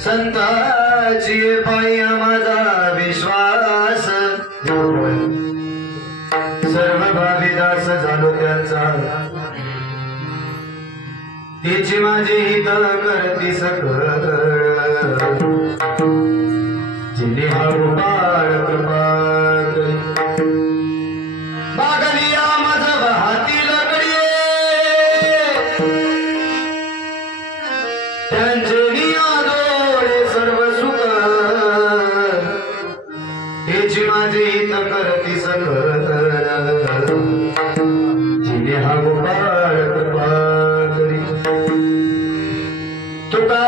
संताची पायी माझा विश्वास सर्व भाविदास झालो त्यांचा तिची माझी हित करती सकळ जिने हा गोपाळ कृपा मागलिया माझा वाहती लकडी त्यांचे माझी हित करती सकळ जिने हा गोपाळ कृपा करी तुका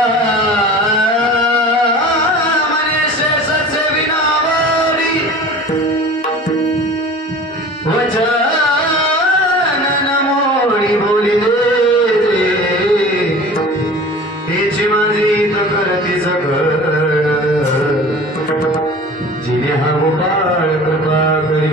म्हणे शेषाचे विनावारी वचन नमोडी बोलिले तिची माझी हित करती सकळ जिने हा गोपाळ कृपा करी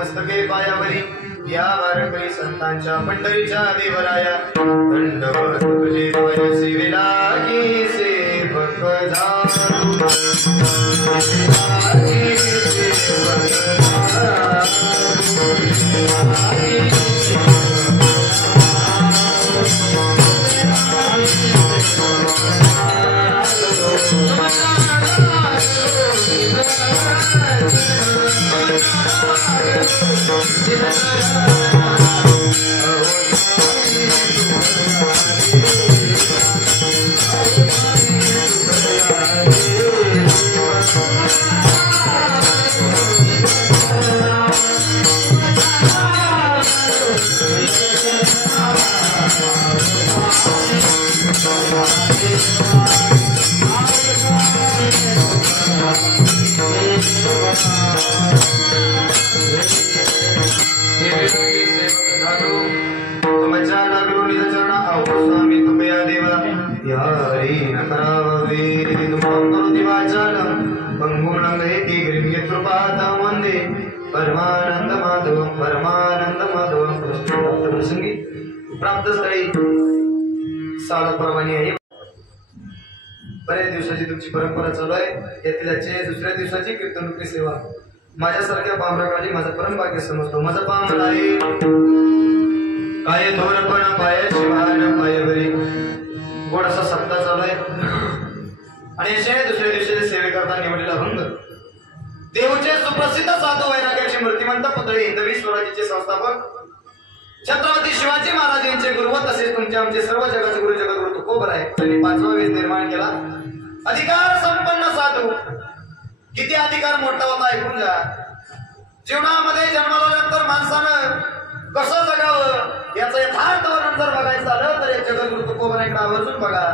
मस्तके पायावरी या वारकरी संतांच्या पंढरीच्या देवराया दंडवत तुझे पाय सेवेला की सेवक झालो परमानंद माधव प्रसंगी प्राप्त झाली सालाप्रमाणे आहे. बऱ्याच दिवसाची तुमची परंपरा चालू आहे. यातल्याचे दुसऱ्या दिवसाची कीर्तनरूपी सेवा माझ्यासारख्या पामराकडे माझं परम भाग्य समजतो. माझं पाम आहे काय थोरपण पाय शिवान पायवरी गोड असा सप्ताह चालू आहे. आणि असे दुसऱ्या दिवशी सेवे करता निवडलेला भंग देवचे सुप्रसिद्ध साधू वैराग्याचे मूर्तिमंत पुतळे हिंदवी स्वराज्याचे संस्थापक छत्रपती शिवाजी महाराज यांचे गुरु तसेच तुमचे आमचे सर्व जगाचे गुरु जगद्गुरु तुकोबर आहे. त्यांनी 5वा वेद निर्माण केला. अधिकार संपन्न साधू किती अधिकार मोठा होता ऐकून जा. जीवनामध्ये जन्माल्यानंतर माणसानं कसं जगावं याचं यथार्थ वर्णन जर बघायचं झालं तर या जगद्गुरु तुकोबारांकडे आवर्जून बघा.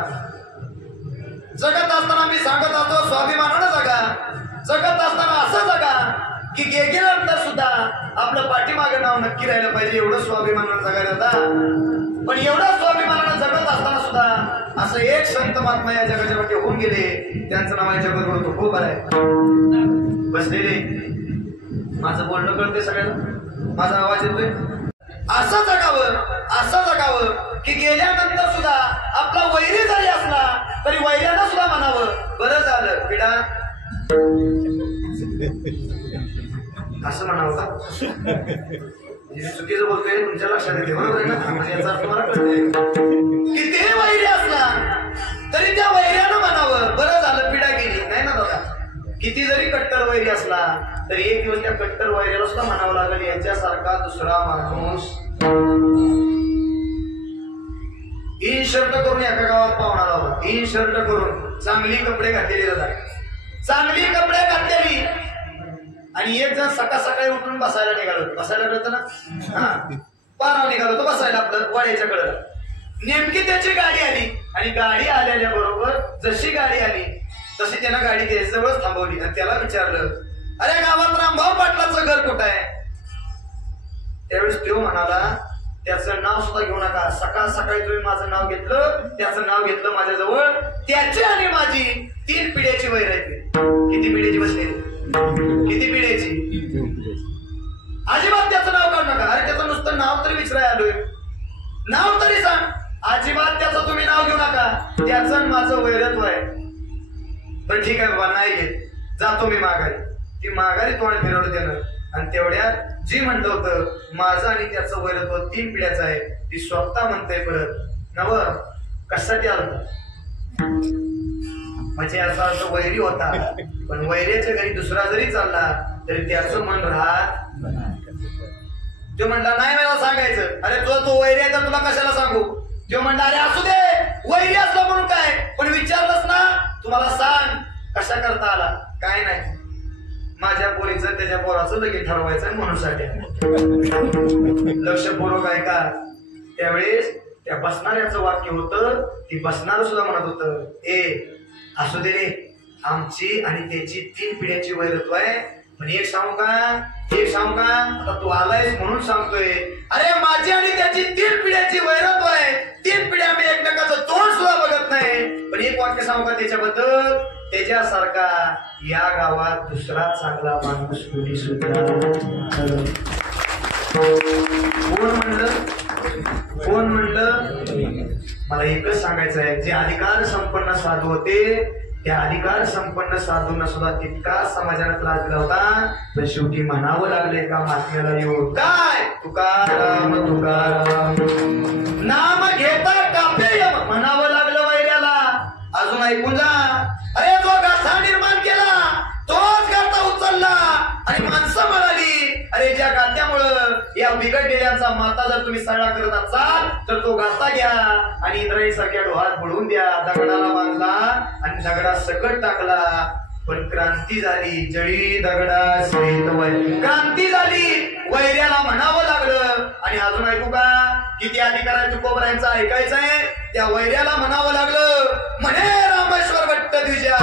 जगत असताना मी सांगत असतो स्वाभिमानानं जगा. जगत असताना असं जगा की गेल्यानंतर सुद्धा आपलं पाठीमागं नाव नक्की राहिलं पाहिजे, एवढं स्वाभिमानानं जगायला होता. पण एवढं स्वाभिमानानं जगत असताना सुद्धा असं एक संत महात्मा या जगाच्या मध्ये होऊन गेले, त्यांचं नाव आहे जगद्गुरु तुकोबाराय. बसलेले माझं बोलणं कळतंय सगळ्यांना, माझा आवाज येतोय. असं जगावं की गेल्यानंतर सुद्धा आपला वैरी जरी असला तरी वैर्यानं सुद्धा म्हणावं बरं झालं पिढा, असं म्हणावं का? चुकीचं बोलतोय तुमच्या लक्षात येते, बरोबर आहे ना? म्हणजे याचा अर्थ मला कळतंय. कितीही वैरी असला तरी त्या वैर्यानं म्हणावं बरं झालं पिढा गेली, नाही ना दादा? किती जरी कट्टर वैरी असला तरी एक दिवस त्या कट्टर वैर्याला सुद्धा म्हणावं लागेल याच्यासारखा दुसरा माणूस. इन शर्ट करून एका गावात पाहुणा होता. इन शर्ट करून चांगली कपडे घातलेली जातात, चांगली कपडे घातलेली, आणि एक जण सकाळ सकाळी उठून बसायला निघालो ना, हा पाराव निघालो तो बसायला आपलं वाड्याच्या कडेला. नेमकी त्याची गाडी आली आणि गाडी आलेल्या बरोबर जशी गाडी आली तशी त्यानं गाडी त्याच्याजवळच थांबवली आणि त्याला विचारलं, अरे गावात रामभाऊ पाटलाचं घर कुठं आहे? त्यावेळेस तो म्हणाला, त्याचं नाव सुद्धा घेऊ नका. सकाळ सकाळी तुम्ही माझं नाव घेतलं, त्याचं नाव घेतलं माझ्याजवळ. त्याची आणि माझी 3 पिढ्याची वैर आहे. किती पिढ्याची बसलेली? किती पिढ्याची? अजिबात त्याचं नाव काढू नका. अरे त्याचं नुसतं नाव तरी विचाराय आलोय, नाव तरी सांग. अजिबात त्याचं तुम्ही नाव घेऊ नका. त्याचं माझं वैरत्व आहे. पण ठीक आहे बाबा, नाही घेत, जातो मी माघारी. ती माघारी तोंड फिरवलं त्यानं आणि तेवढ्यात जी म्हणलं होतं माझं आणि त्याचं वैरत्व 3 पिढ्याचं आहे, ती स्वतः म्हणते परत नव कशासाठी आलं? म्हणजे याचा अर्थ वैरी होता, पण वैर्याच्या घरी दुसरा जरी चालला तरी त्याचं मन राहत. तो म्हणला नाही मला सांगायचं. अरे तो वैरी आहे तर तुला कशाला सांगू? तो म्हणला अरे असू दे, वैरी असला म्हणून काय, पण विचारलंच ना, तुम्हाला सांग कशा करता आला? काय नाही, माझ्या पोरीचं त्याच्या पोराचं लगेच ठरवायचं म्हणून साठी. लक्षपूर्वक ऐका. त्यावेळेस त्या बसणाऱ्याचं वाक्य होतं, ती बसणार सुद्धा म्हणत होतं, असू दे रे, आमची आणि त्याची 3 पिढ्याची वैरत्व आहे. पण एक सांगू का, आता तू आलायस म्हणून सांगतोय. अरे माझी आणि त्याची 3 पिढ्याची वैरत्व आहे. 3 पिढ्या आम्ही एकमेकाचं तोंड सुद्धा बघत नाही. पण एक वाक्य सांगू का त्याच्याबद्दल, त्याच्यासारखा या गावात दुसरा चांगला माणूस कोणी सुद्धा. कोण म्हणलं? मला एकच सांगायचं आहे, जे अधिकार संपन्न साधू होते त्या अधिकार संपन्न साधूंना सुद्धा तितका समाजाने त्रास दिला होता. पण शेवटी म्हणावं लागले का महात्म्याला येऊन, काय तुकाराम नाम घेता कापे म्हणावं लागलं वैर्याला. अजून ऐकून जा. अरे जो गाथा निर्माण केला तोच गाथा उचलला आणि माणसं म्हणाली, अरे ज्या गाथ्यामुळं या बिघडलेल्यांचा माता जर तुम्ही सगळा करत असाल तर तो गाथा घ्या आणि इंद्रायणी सारख्या डोहात बुडवून द्या. दगडाला बांधला आणि दगडा सकट टाकला. पण क्रांती झाली, जळी दगडा क्रांती झाली. वैर्याला म्हणावं लागलं. आणि अजून ऐकू का, किती अधिकार आहे तुकोबारायांचा ऐकायचंय. त्या वैर्याला म्हणावं लागलं, म्हणे रामेश्वर भट्ट द्विजा.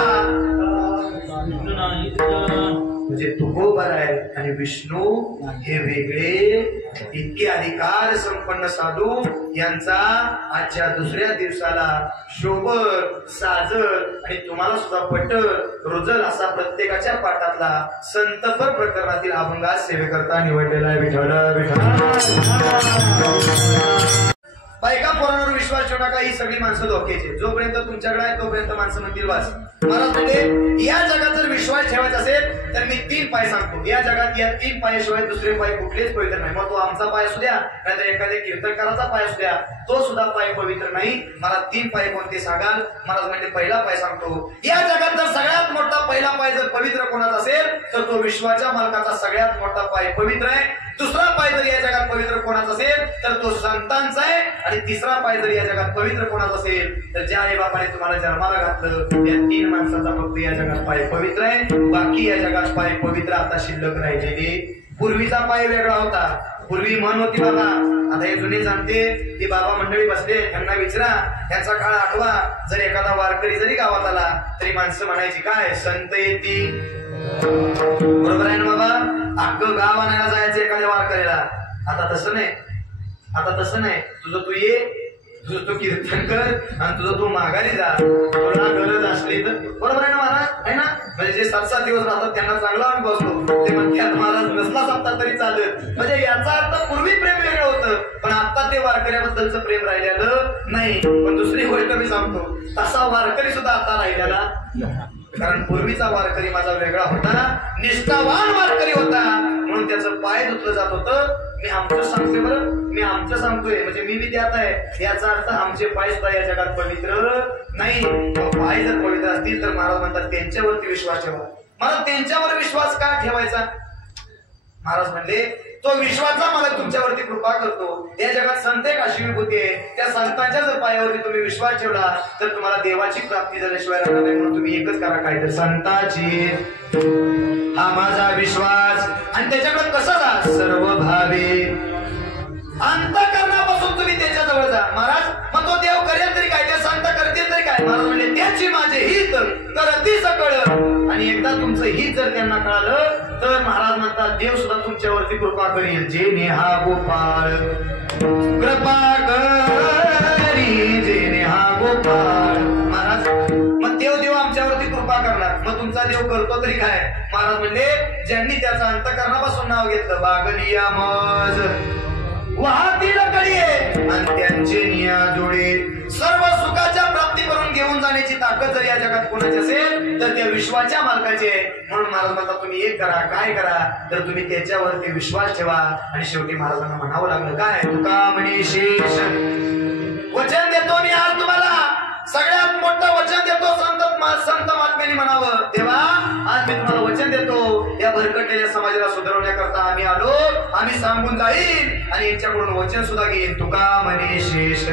म्हणजे तुकोबाराय आणि विष्णू हे वेगळे. इतके अधिकार संपन्न साधू यांचा आजच्या दुसऱ्या दिवसाला शोभर साजर आणि तुम्हाला सुद्धा पटल रुजल असा प्रत्येकाच्या पाठातला संतपर प्रकरणातील अभंगात सेवेकरता निवडलेला आहे. बायका पोरांवर विश्वास ठेवू नका. ही सगळी माणसं धोक्याची. जोपर्यंत तुमच्याकडे आहे तोपर्यंत माणसं म्हणतील वाच. महाराज म्हणजे या जगात जर विश्वास ठेवायचा असेल तर मी 3 पाय सांगतो. या जगात या 3 पायाशिवाय दुसरे पाय कुठलेच पवित्र नाही. मग तो आमचा पाय असू द्या नाहीतर एखाद्या कीर्तनकाराचा पाय असू द्या, तो सुद्धा पाय पवित्र नाही. मला 3 पाय कोणते सांगाल? महाराज म्हणजे पहिला पाय सांगतो. या जगात जर सगळ्यात मोठा पहिला पाय जर पवित्र कोणाचा असेल तर तो विश्वाच्या मालकाचा सगळ्यात मोठा पाय पवित्र आहे. दुसरा पाय जर या जगात पवित्र कोणाचा असेल तर तो संतांचा आहे. आणि तिसरा पाय जर या जगात पवित्र कोणाचा असेल तर ज्या आई बापाने तुम्हाला जन्माला घातलं या 3 माणसाचा फक्त या जगात पाय पवित्र आहे. बाकी या जगात पाय पवित्र आता शिल्लक राहिलेले. पूर्वीचा पाय वेगळा होता. पूर्वी म्हण होती बाबा, आता हे जुने जाणते ती बाबा मंडळी बसले त्यांना विचारा, त्यांचा काळ आठवा. जर एखादा वारकरी जरी गावात आला तरी माणसं म्हणायची काय, संत येती. बरोबर आहे ना बाबा. अख्खं गाव आणायला जायचं एखाद्या वारकरीला. आता तसं नाही. आता तसं नाही. तुझं तू ये, तुझं तू कीर्तन कर आणि तुझं तू माघारी जा. तुला गरज असली तर. बरोबर आहे ना महाराज, आहे ना. म्हणजे जे 7-7 दिवस राहतात त्यांना चांगला अनुभव असतो. ते म्हणतात महाराज नसला सप्ताह तरी चालेल. म्हणजे याचा अर्थ पूर्वी प्रेम वेगळं होतं, पण आता ते वारकऱ्याबद्दलचं प्रेम राहिलेलं नाही. पण दुसरी गोष्ट मी सांगतो, तसा वारकरी सुद्धा आता राहिलेला. कारण पूर्वीचा वारकरी माझा वेगळा होता, निष्ठावान वारकरी होता, म्हणून त्याचं पाय धुतलं जात होतं. मी आमचं सांगतोय बरं, मी आमचं सांगतोय म्हणजे मी त्यात आहे. याचा अर्थ आमचे पाय सुद्धा या जगात पवित्र नाही. पाय जर पवित्र असतील तर महाराज म्हणतात त्यांच्यावरती विश्वास ठेवा. मला त्यांच्यावर विश्वास का ठेवायचा. महाराज म्हणले तो विश्वाचा मालक तुमच्यावरती कृपा करतो. या जगात संत एक अशी विभूती आहे, त्या संतांच्या जर पायावरती तुम्ही विश्वास ठेवला तर तुम्हाला देवाची प्राप्ती झाल्याशिवाय राहणार नाही. म्हणून तुम्ही एकच करा, काय तर संताची हा माझा विश्वास. आणि त्याच्याकडे कसं जा, सर्व भावे अंतःकरणापासून तुम्ही त्याच्याजवळ जा. महाराज मग तो देव करेल तरी काय, ते संत करतील तरी काय. महाराज म्हणजे त्याची माझे हित करती सकळ. आणि एकदा तुमचं हित जर त्यांना कळालं तर महाराज म्हणतात देव सुद्धा तुमच्यावरती कृपा करेल. जे नेहा गोपाळ कृपा करी, जे नेहा गोपाळ. महाराज मग देव आमच्यावरती कृपा करणार. मग तुमचा देव करतो तरी काय. महाराज म्हणले ज्यांनी त्याचं अंतःकरणापासून नाव घेतलं, बागलिया मज वाहतील कळी आणि त्यांचे निया जोडे. सर्व सुखाच्या प्राप्ती करून घेऊन जाण्याची ताकद जर या जगात कोणाची असेल तर त्या विश्वाच्या मालकाची आहे. म्हणून महाराज म्हणतात तुम्ही एक करा, काय करा तर तुम्ही त्याच्यावरती विश्वास ठेवा. आणि शेवटी महाराजांना म्हणावं लागलं काय, तुका म्हणे शेष वचन देतो मी आज तुम्हाला. सगळ्यात मोठं वचन देतो संत महात्म्यांनी म्हणावं, देवा आज मी तुम्हाला वचन देतो. या भरकटलेल्या समाजाला सुधारवण्याकरता आम्ही आलो. आम्ही सांगून जाईल आणि यांच्याकडून वचन सुद्धा घेईन. तुका म्हणे शेष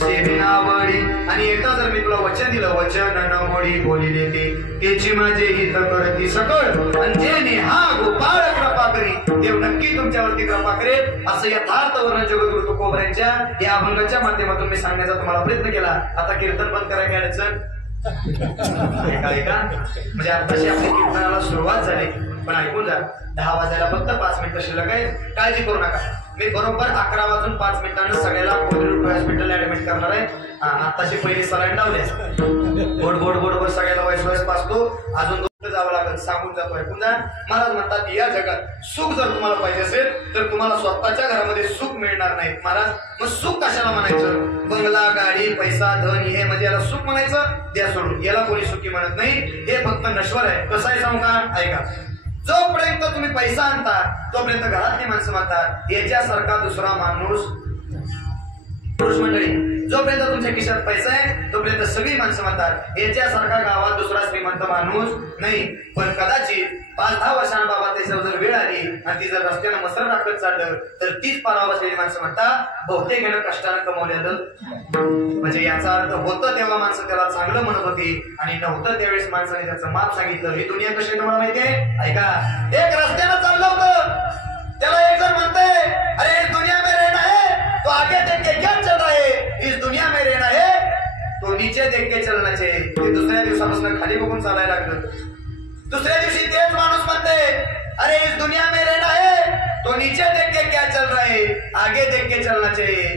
सेविनावळी. आणि एकदा जर मी तुला वचन दिलं, वचन न मोडी बोलिले त्याची माझे हित करती सकळ. आणि जे नेहा गोपाळ कृपा करी, देव नक्की तुमच्यावरती कृपा करेल. असं यथार्थ वर्णन जगद्गुरु तुकोबारायांच्या या अभंगाच्या माध्यमातून मी सांगण्याचा तुम्हाला प्रयत्न केला. आता कीर्तन बंद करायला घ्यायचं ऐका. म्हणजे आताशी आपल्या कीर्तनाला सुरुवात झाली, पण ऐकून जा. 10 वाजायला फक्त 5 मिनिटं शिल्लक आहे. काळजी करू नका. मी बरोबर 11 वाजून 5 मिनिटांना सगळ्याला कोल्हापूर हॉस्पिटलला ऍडमिट करणार आहे. आताशी पहिली सलाईन लावली. गोड गोड गोड सगळ्याला वैस पाचतो. अजून जावं लागत, सांगून जातो. ऐकून जा. महाराज म्हणतात या जगात सुख जर तुम्हाला पाहिजे असेल तर तुम्हाला स्वतःच्या घरामध्ये सुख मिळणार नाही. महाराज मग सुख कशाला म्हणायचं. बंगला गाडी पैसा धन हे म्हणजे याला सुख म्हणायचं. द्या सोडून, याला कोणी सुखी म्हणत नाही. हे फक्त नश्वर आहे. कसं आहे सांगू का, ऐका. जोपर्यंत तुम्ही पैसा आणता तोपर्यंत घरातली माणसं म्हणतात याच्यासारखा दुसरा माणूस. पुरुष मंडळी जोपर्यंत तुमच्या खिशात पैसा आहे तोपर्यंत सगळी माणसं म्हणतात याच्यासारखा गावात दुसरा श्रीमंत माणूस नाही. पण कदाचित 5-10 वर्षांना बाबा त्याच्यावर जर वेळ आली आणि ती जर रस्त्यानं मसर टाकत चाललं तर तीच पारावर बसलेली माणसं म्हणतात बहुतेक यानं कष्टानं कमवलेलं. म्हणजे याचा अर्थ होतं तेव्हा माणसं त्याला चांगलं म्हणत होती आणि नव्हतं त्यावेळेस माणसाने त्याचं माप सांगितलं. ही दुनिया कशी तुम्हाला माहितीये. ऐका, एक रस्त्यानं चाललं होतं, त्याला एक जण म्हणतंय अरे इस दुनिया में रहना है तो आगे देख के क्या चल रहा है, इस दुनिया में रहना है तो नीचे देख के चलना चाहिए. ते दुसऱ्या दिवसापासून खाली बघून चालायला लागलं. दुसऱ्या दिवशी तेच माणूस म्हणते अरे इस दुनिया में रहना है तो नीचे देख के क्या चल रहा है, आगे देख के चलना चाहिए.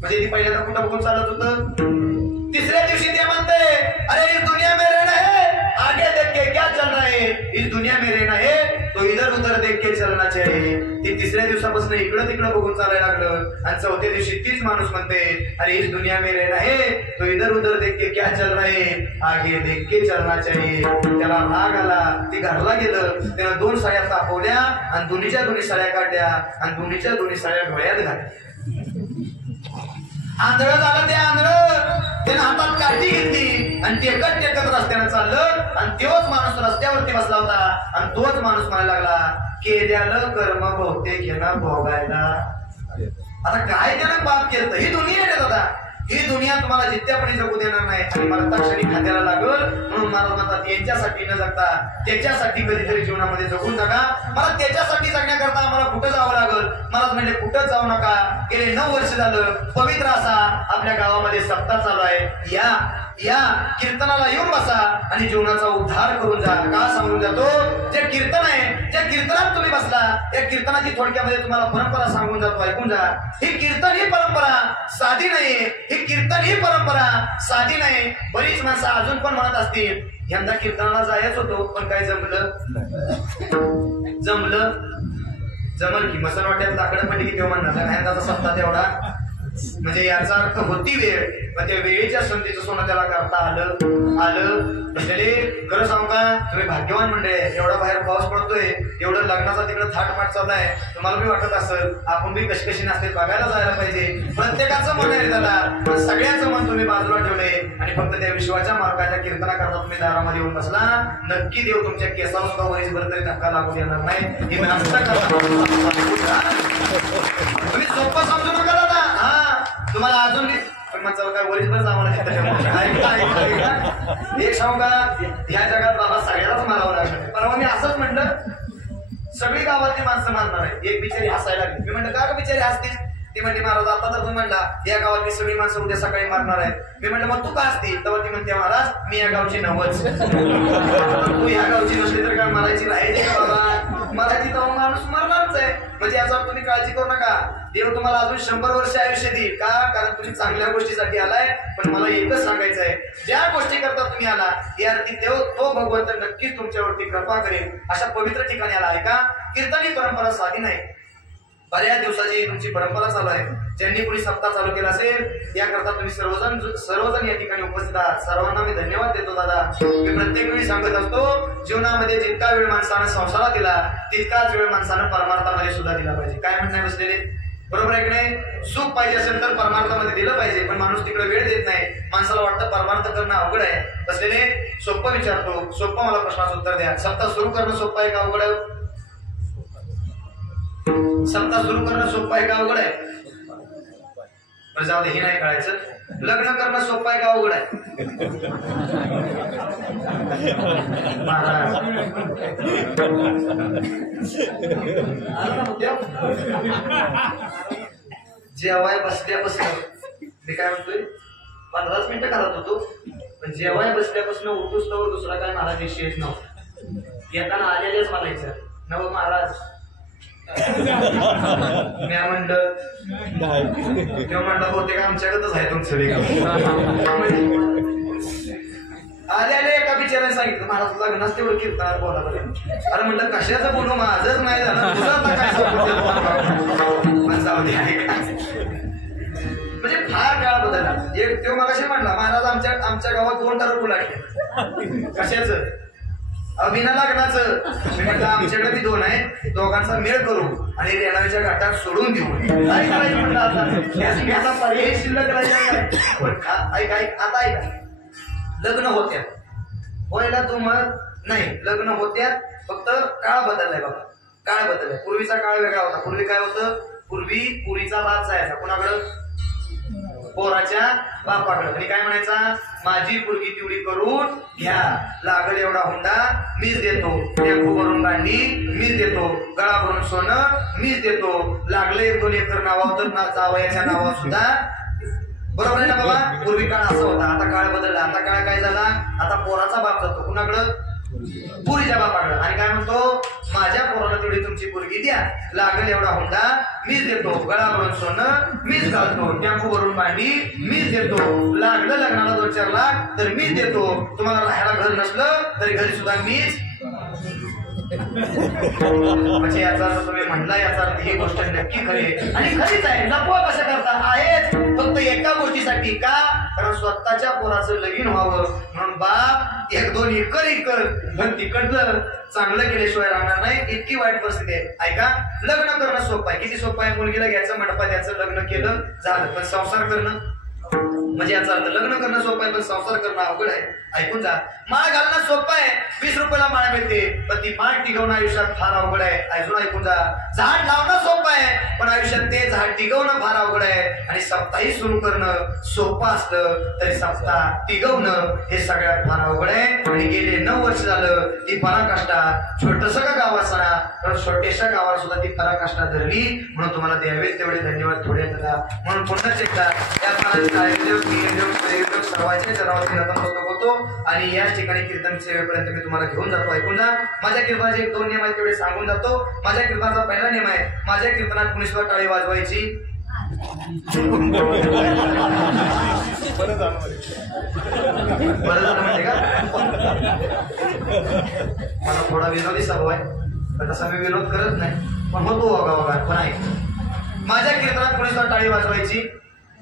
म्हणजे ती पहिल्यांदा कुठं बघून चालत होतं. तिसऱ्या दिवशी ते म्हणते अरे इस दुनिया में रहना है, आगे देख के क्या चल रहा है, इस दुनिया में रहना है तो इधर उधर देख के चलना चाहिए. ती तिसऱ्या दिवसापासून इकडं तिकडं बघून चालायला लागलं. आणि चौथ्या दिवशी तीच माणूस म्हणते अरे इस दुनिया में रहना है तो इधर उधर देख के क्या चल रहा है, आगे देख के चलना चाहिए. त्याला राग आला. ती घरला गेलं. त्यानं 2 साड्या तापवल्या आणि दोन्हीच्या दोन्ही साड्या काढल्या आणि दोन्हीच्या दोन्ही साड्या डोळ्यात घातल्या. आंधळ झालं ते आंधळ. त्यानं हातात काठी घेतली आणि टेकत टेकत रस्त्यानं चाललं आणि तोच माणूस रस्त्यावरती बसला होता आणि तोच माणूस म्हणायला लागला केल्यानं कर्म बहुतेक घेणं भोगायला. आता काय त्यानं पाप केलं? ही दुनिया आहे दादा, ही दुनिया तुम्हाला जित्यापणी जगू देणार नाही आणि मरताक्षणी खात्याला लागल. म्हणून मला म्हणतात यांच्यासाठी न जगता त्याच्यासाठी कधीतरी जीवनामध्ये जगून जगा. मला त्याच्यासाठी जगण्याकरता मला कुठं जावं लागल? मला म्हणजे कुठं जाऊ नका. गेले 9 वर्ष झालं पवित्र असा आपल्या गावामध्ये सप्ताह चालू आहे. या कीर्तनाला येऊन बसा आणि जीवनाचा उद्धार करून जा. का सांगून जातो? जे कीर्तन आहे, ज्या कीर्तनात तुम्ही बसला त्या कीर्तनाची थोडक्यामध्ये तुम्हाला परंपरा सांगून जातो, ऐकून जा. ही कीर्तन ही परंपरा साधी नाही, ही कीर्तन ही परंपरा साधी नाही. बरीच माणसं अजून पण म्हणत असतील यंदा कीर्तनाला जायच होतो पण काय जमल की मसन वाट्यात लाकडं पडली की तेव्हा म्हणणार नाही त्याचा सप्ताह तेवढा. म्हणजे याचा अर्थ होती वेळ, पण त्या वेळेच्या संधीचं सोनं त्याला करता आलं. म्हणजे खरं सांगू का, तुम्ही भाग्यवान म्हणजे एवढा बाहेर पाऊस पडतोय, एवढं लग्नाचा तिकडे थाटमाट चाललाय. तुम्हाला बी वाटत असेल आपण बी कशी नसते बघायला जायला पाहिजे. प्रत्येकाचं मन आहे दादा, सगळ्यांचं मन तुम्ही बाजूला ठेवले आणि फक्त त्या विश्वाच्या मार्गाच्या कीर्तना करता तुम्ही दारामध्ये येऊन बसला. नक्की देव तुमच्या केसावर सुद्धा वरीसभर तरी धक्का लागू देणार नाही. हे तुम्ही सोपं समजू नका दादा. तुम्हाला अजून पण माझं काय वरीसभर जावं लागेल. एक सांगू का, ह्या जगात बाबा सगळ्यालाच मारावं लागलं. परवा मी असंच म्हणलं सगळी गावातली माणसं मारणार आहे. एक बिचारी हसायला लागली. मी म्हणलं का बिचारी हसतीस? ती म्हणते महाराज आता तर तुम्ही म्हणला या गावातली सगळी माणसं उद्या सकाळी मारणार आहे. मी म्हणलं मग तू का असती? तेव्हा ती म्हणते महाराज मी या गावची नवच. तू या गावची नसली तर काय मारायची राहिली का बाबा? मराठी तेव्हा माणूस मरणारच आहे. म्हणजे याच्यावर तुम्ही काळजी करू नका. देव तुम्हाला अजून 100 वर्ष आयुष्य देईल. का? कारण तुम्ही चांगल्या गोष्टीसाठी आलाय. पण मला एकच सांगायचं आहे, ज्या गोष्टी करता तुम्ही आला यावरती तो भगवंत नक्कीच तुमच्यावरती कृपा करेल. अशा पवित्र ठिकाणी आला आहे का? कीर्तनी परंपरा साधी नाही, बऱ्याच दिवसाची तुमची परंपरा चालू आहे. ज्यांनी कोणी सप्ताह चालू केला असेल याकरता तुम्ही सर्वजण या ठिकाणी उपस्थित आहात. सर्वांना मी धन्यवाद देतो दादा. मी प्रत्येक वेळी सांगत असतो जीवनामध्ये जितका वेळ माणसानं संसारात दिला तितकाच वेळ माणसानं परमार्थामध्ये सुद्धा दिला पाहिजे. काय म्हणणं आहे बसलेले? बरोबर आहे की नाही? सुख पाहिजे असेल तर परमार्थामध्ये दिलं पाहिजे, पण माणूस तिकडे वेळ देत नाही. माणसाला वाटतं परमार्थ करणं अवघड आहे. बसलेले सोपं विचारतो, सोपं मला प्रश्नाचं उत्तर द्या. सप्ताह सुरू करणं सोपं आहे का अवघड आहे? सप्ताह सुरू करणं सोपं आहे का अवघड आहे? बरं जाऊ दे, हे नाही कळायचं. लग्न करणं सोपं आहे का अवघड आहे? जेवाय बसल्यापासून मी काय म्हणतोय 15 मिनिटं करत होतो, पण जेवाय बसल्यापासून उठूच तर दुसरा काय महाराज विषयच नव्हता. येताना आलेलेच म्हणायचं नव महाराज. मी म्हणलं तेव्हा म्हणलं होते का आमच्याकडच आहे तुमचं आले एका बिचाराने सांगितलं महाराज लग्नाच तेवढं कीर्तनात बोलावं. अरे म्हणलं कशाचं बोलू, माझंच नाही झालं म्हणजे फार काळ बदलला. एक तो मगाशी म्हणला महाराज आमच्या गावात 2 टरबू लागले. कशाचं? बिना लग्नाचं. मी म्हटलं आमच्याकडे बी 2 आहे, दोघांचा मेळ करू आणि रेणाच्या घाटात सोडून देऊ. काय करायचं म्हटलं आता पर्याय शिल्लक राहिला. पण आता ऐका, लग्न होत्यात व्हायला तुम्हाला नाही, लग्न होत्यात, फक्त काळ बदललाय बाबा. काळ बदललाय. पूर्वीचा काळ वेगळा होता. पूर्वी काय होतं? पूर्वी पुरीचा बाप जायचा कुणाकडं? पोराच्या बापाकडं. आणि काय म्हणायचा? माझी पोरगी तेवढी करून घ्या, लागल एवढा हुंडा मीच देतो, टेम्पो भरून गांडी मीच देतो, गळा भरून सोनं मीच देतो, लागलं 1-2 एकर नावावर तर जावयाच्या नावावर सुद्धा. बरोबर आहे ना बाबा? पूर्वी काळ असा होता. आता काळ बदलला. आता काळ काय झाला? आता पोराचा बाप जातो कुणाकडं? पुरीच्या बापाकडं. आणि काय म्हणतो? माझ्या पोराला तेवढी तुमची पोरगी द्या, लागेल एवढा हुंडा मीच देतो, गळा भरून सोनं मीच घालतो, टेम्पो भरून भांडी मीच देतो, लागलं लग्नाला 2-4 लाख तर मीच देतो, तुम्हाला राहायला घर नसलं तरी घरी सुद्धा मीच. म्हणजे याचा अर्थ तुम्ही म्हणला, याचा अर्थ ही गोष्ट नक्की खरी आणि खरीच आहे. लपवा कसं करता आहेत फक्त एका गोष्टीसाठी. का? कारण स्वतःच्या पोराचं लगीन व्हावं म्हणून बाप 1-2 एकर पण तिकडलं चांगलं केल्याशिवाय राहणार नाही. इतकी वाईट परिस्थिती आहे. ऐका, लग्न करणं सोपं आहे. किती सोपं आहे? मुलगीला घ्यायचं, मंडपात द्यायचं, लग्न केलं झालं. पण संसार करणं म्हणजे याचा अर्थ लग्न करणं सोपं आहे पण संसार करणं अवघड आहे. ऐकून जा. माळ घालणं सोपं आहे, 20 रुपयाला माळ मिळते, पण ती माळ टिकवणं आयुष्यात फार अवघड आहे. अजून ऐकून जा. झाड लावणं सोपं आहे पण आयुष्यात ते झाड टिकवणं फार अवघड आहे. आणि सप्ताही सुरू करणं सोपं असलं तरी सप्ताह टिकवणं हे सगळ्यात फार अवघड आहे. आणि गेले 9 वर्ष झालं ती पराकाष्ठा छोटस का गाव असताना पण छोट्याशा गावात सुद्धा ती पराकाष्ठा धरली. म्हणून तुम्हाला द्यावेत तेवढे धन्यवाद थोडे येतात. म्हणून पुन्हा एकदा या सर्वांच्या जनावरती नतमस्तक होतो आणि याच ठिकाणी कीर्तन सेवेपर्यंत मी तुम्हाला घेऊन जातो. ऐकून जा. माझ्या कीर्तनाचे 2 नियम आहेत तेवढे सांगून जातो. माझ्या कीर्तनाचा पहिला नियम आहे, माझ्या कीर्तनात कुणीसुद्धा टाळी वाजवायची बरं झालं म्हणजे का मला थोडा विनोदी स्वभाव आहे पण तसा मी विनोद करत नाही पण होतो वगा पण आहे. माझ्या कीर्तनात कुणीसुद्धा टाळी वाजवायची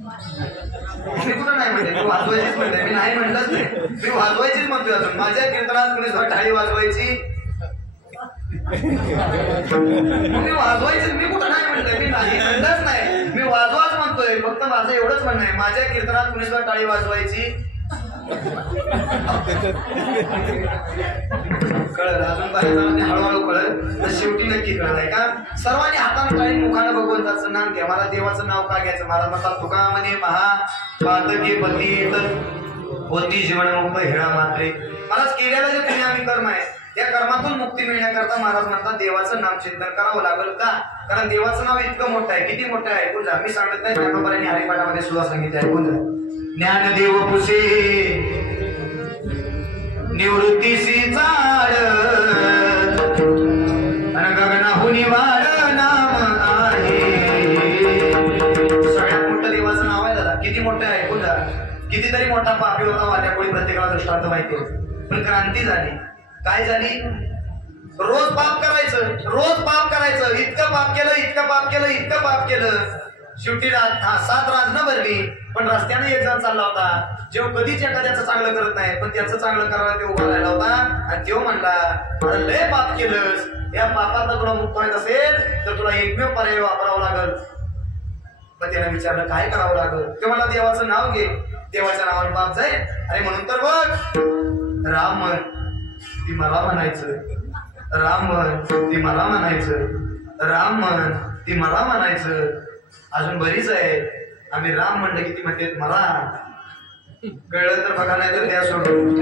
मी कुठं नाही म्हणते, मी वाजवायचीच म्हणते, मी नाही म्हणलंच नाही, मी वाजवायचीच म्हणतोय अजून. माझ्या कीर्तनात कुणीसुद्धा टाळी वाजवायची मी वाजवायची, मी कुठं नाही म्हणतोय, मी नाही म्हणलंच नाही, मी वाजवाच म्हणतोय. फक्त माझं एवढंच म्हणणं आहे, माझ्या कीर्तनात कुणीसुद्धा टाळी वाजवायची कळलं. अजून बऱ्याच जणांनी हळूहळू कळलं तर शेवटी नक्की कळलंय का. सर्वांनी हातानं टाळी मुखानं भगवंताचं नाम घ्या. मला देवाचं नाव का घ्यायचं. महाराज म्हणतात तुका म्हणे महा पातके पतीत होती जीवनमुक्त हेळा मात्रे. महाराज केलेलं जे तुम्ही आम्ही कर्म आहे त्या कर्मातून मुक्ती मिळण्याकरता महाराज म्हणतात देवाचं नाम चिंतन करावं लागेल का. कारण देवाचं नाव इतकं मोठं आहे. किती मोठं आहे ऐकून जा. मी सांगत नाही, ज्ञानोबांनी हरिपाठामध्ये सुद्धा सांगितलं. ऐकून जा. ज्ञानदेव पुसे निवृत्तीशी चाळ अन गगनाहुनी वाढ नाम आहे. सगळ्यात मोठं देवाचं नाव आहे दादा. किती मोठं आहे ऐकून जा. कितीतरी मोठा पापी होता वाल्याकोळी प्रत्येकाला दृष्टांत माहिती आहे पण क्रांती झाली. काय झाली. रोज पाप करायचं, रोज पाप करायचं, इतकं पाप केलं, इतकं पाप केलं, इतकं पाप केलं. शेवटी 7 राजनं भरली पण रस्त्याने एक जण चालला होता जो कधीच एखाद्याचं चांगलं करत नाही पण त्याचं चांगलं करायला ते उभा राहिला होता आणि तो म्हणला लय पाप केलंस, या पापात तुला मुक्त व्हायचं असेल तर तुला एकमेव पर्याय वापरावं लागल. पण त्याने विचारलं काय करावं लागल. ते मला देवाचं नाव घे, देवाच्या नावानं पाप जाईल. अरे म्हणून तर बघ राम म्हण ती मला म्हणायचं, राम म्हण ती मला म्हणायचं, राम म्हण ती मला म्हणायचं. अजून बरीच आहे. आम्ही राम म्हणलं की ती म्हणते मला. कळलं तर बघा नाही तर त्या सोडून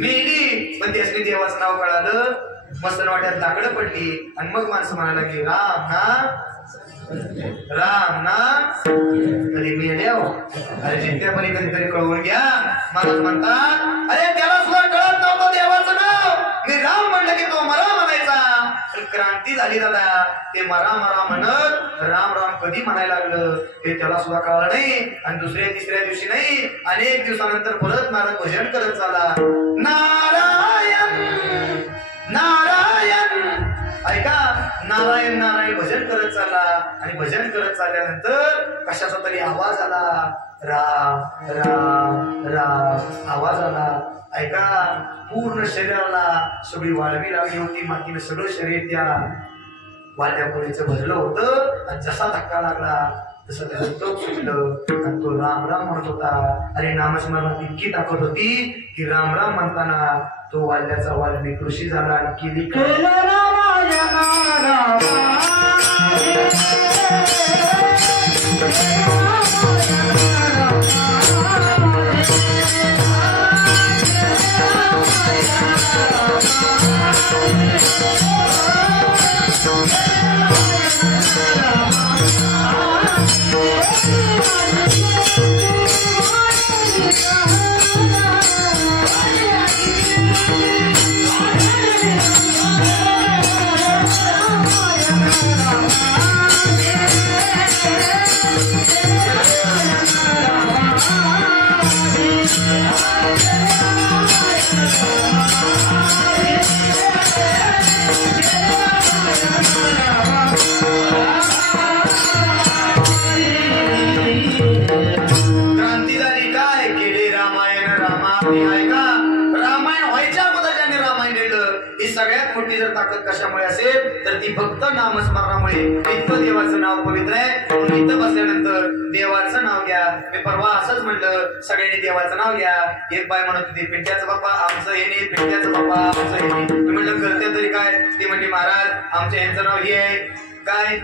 मेली. पण त्यासनी देवाचं नाव कळालं, मस्त वाट्यात लाकडं पडली आणि मग माणसं म्हणायला की राम ना राम ना कधी मेल्या. अरे जिंक्यापणी कधीतरी कळवून घ्या. महाराज म्हणतात अरे त्याला सुद्धा कळत नव्हतं देवाचं नाव. मी राम म्हणलं की तो मला म्हणायचा. क्रांती झाली दादा. ते मरा मरा म्हणत राम राम कधी म्हणायला लागलं हे त्याला सुद्धा कळलं नाही. आणि दुसऱ्या तिसऱ्या दिवशी नाही अनेक दिवसानंतर परत महाराज भजन करत चाला. नारायण नारायण ऐका नारायण नारायण भजन करत चालला. आणि भजन करत चालल्यानंतर कशाचा तरी आवाज आला. राम राम राम आवाज आला. ऐका पूर्ण शरीराला सगळी वाळवी लागली होती. मातीनं सगळं शरीर त्या वाल्या पोळीचं भरलं होतं. आणि जसा धक्का लागला तसं त्याचं टोक सुटलं आणि तो राम राम म्हणत होता. अरे नामस्मरणात इतकी ताकद होती की राम राम म्हणताना तो वाल्याचा वाल्मिक ऋषी झाला. आणि केली Yeah. ती फक्त नामस्मरणामुळे इतकं देवाचं नाव पवित्र आहे. म्हणून इथं बसल्यानंतर देवाचं नाव घ्या. मी परवा असंच म्हणलं, सगळ्यांनी देवाचं नाव घ्या. एक बाय म्हणत होती पिंट्याचं बाप्पा आमचं हे नाही, पिंट्याचं बाप्पा आमचं हे नाही. मी म्हणलं करते तरी काय? ती म्हणली महाराज आमच्या यांचं नाव हे आहे काय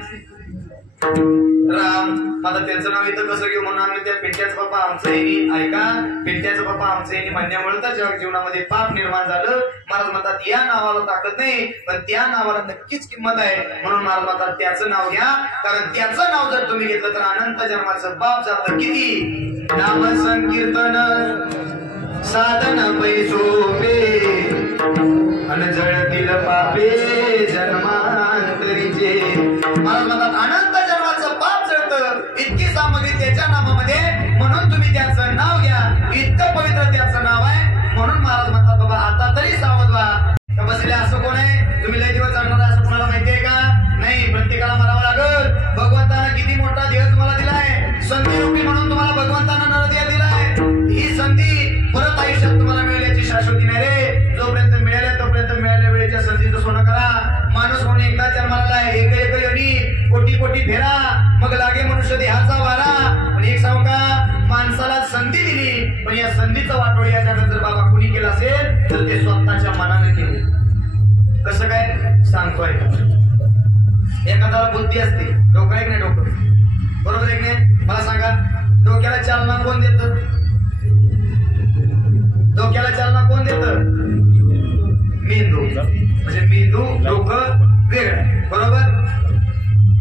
राम, आता त्यांचं नाव इथं कसं घेऊ म्हणून आम्ही त्या पिंट्याचं बाप्पा आमचं हे ऐका, पिंट्याचं बाप्पा आमचं हे म्हणण्यामुळे तर जीवनामध्ये पाप निर्माण झालं. महाराज म्हणतात या नावाला ताकद नाही, पण त्या नावाला नक्कीच किंमत आहे. म्हणून महाराज म्हणतात त्याचं नाव घ्या, कारण त्याचं नाव जर तुम्ही घेतलं तर अनंत जन्माचं पाप जातं. किती नाम संकीर्तन साधन पैसोपे अन जळतील पापे जन्मांतरीचे. महाराज म्हणतात अनंत जन्माचं पाप जळतं. इतकी सामग्री त्याच्या नावामध्ये, म्हणून तुम्ही त्याचं नाव घ्या. इतकं पवित्र त्याचं नाव आहे. म्हणून महाराज म्हणतात बाबा आता तरी सावध व्हा. बसले असं कोण आहे? तुम्ही लय दिवस जाणार असं तुम्हाला माहिती आहे का? नाही, प्रत्येकाला म्हणावं लागल. भगवंतानं किती मोठा देह तुम्हाला दिलाय, संधी रूपी म्हणून तुम्हाला भगवंतानं नरदेह दिलाय. ही संधी परत आयुष्यात तुम्हाला मिळण्याची शाश्वती नाही रे. जोपर्यंत मिळाल्या तोपर्यंत मिळाल्या वेळेच्या संधीचं सोनं करा. माणूस म्हणून एकदा जन्माला आहे, एक योनी कोटी कोटी फेरा मग लागे मनुष्य देहाचा वारा. पण एक सांगू का, माणसाला संधी दिली, पण या संधीचं वाटोळ या जगात जर बाबा कुणी केलं असेल तर ते स्वतःच्या मनाने केले. कसं काय सांगतोय? एखाद्याला बुद्धी असते, डोकं आहे की नाही? डोकं बरोबर आहे की नाही? मला सांगा, डोक्याला चालना कोण देतं? डोक्याला चालना कोण देतं? मेंदू. म्हणजे मेंदू डोकं वेगळं, बरोबर?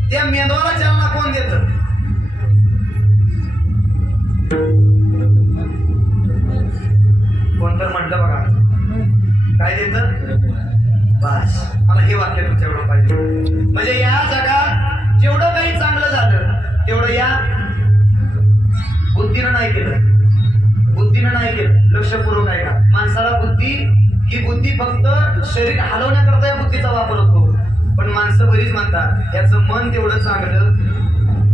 त्या मेंदवाला चालना कोण देतं? कोण तर म्हटलं बघा, काय देतं? बस मला हे वाक्य तुमच्याकडून पाहिजे. म्हणजे या जगात जेवढं काही चांगलं झालं तेवढं या बुद्धीनं नाही केलं. बुद्धीनं नाही केलं. लक्षपूर्वक आहे का? माणसाला बुद्धी, ही बुद्धी फक्त शरीर हलवण्याकरता या बुद्धीचा वापर होतो. पण माणसं बरीच म्हणतात याचं मन तेवढं चांगलं,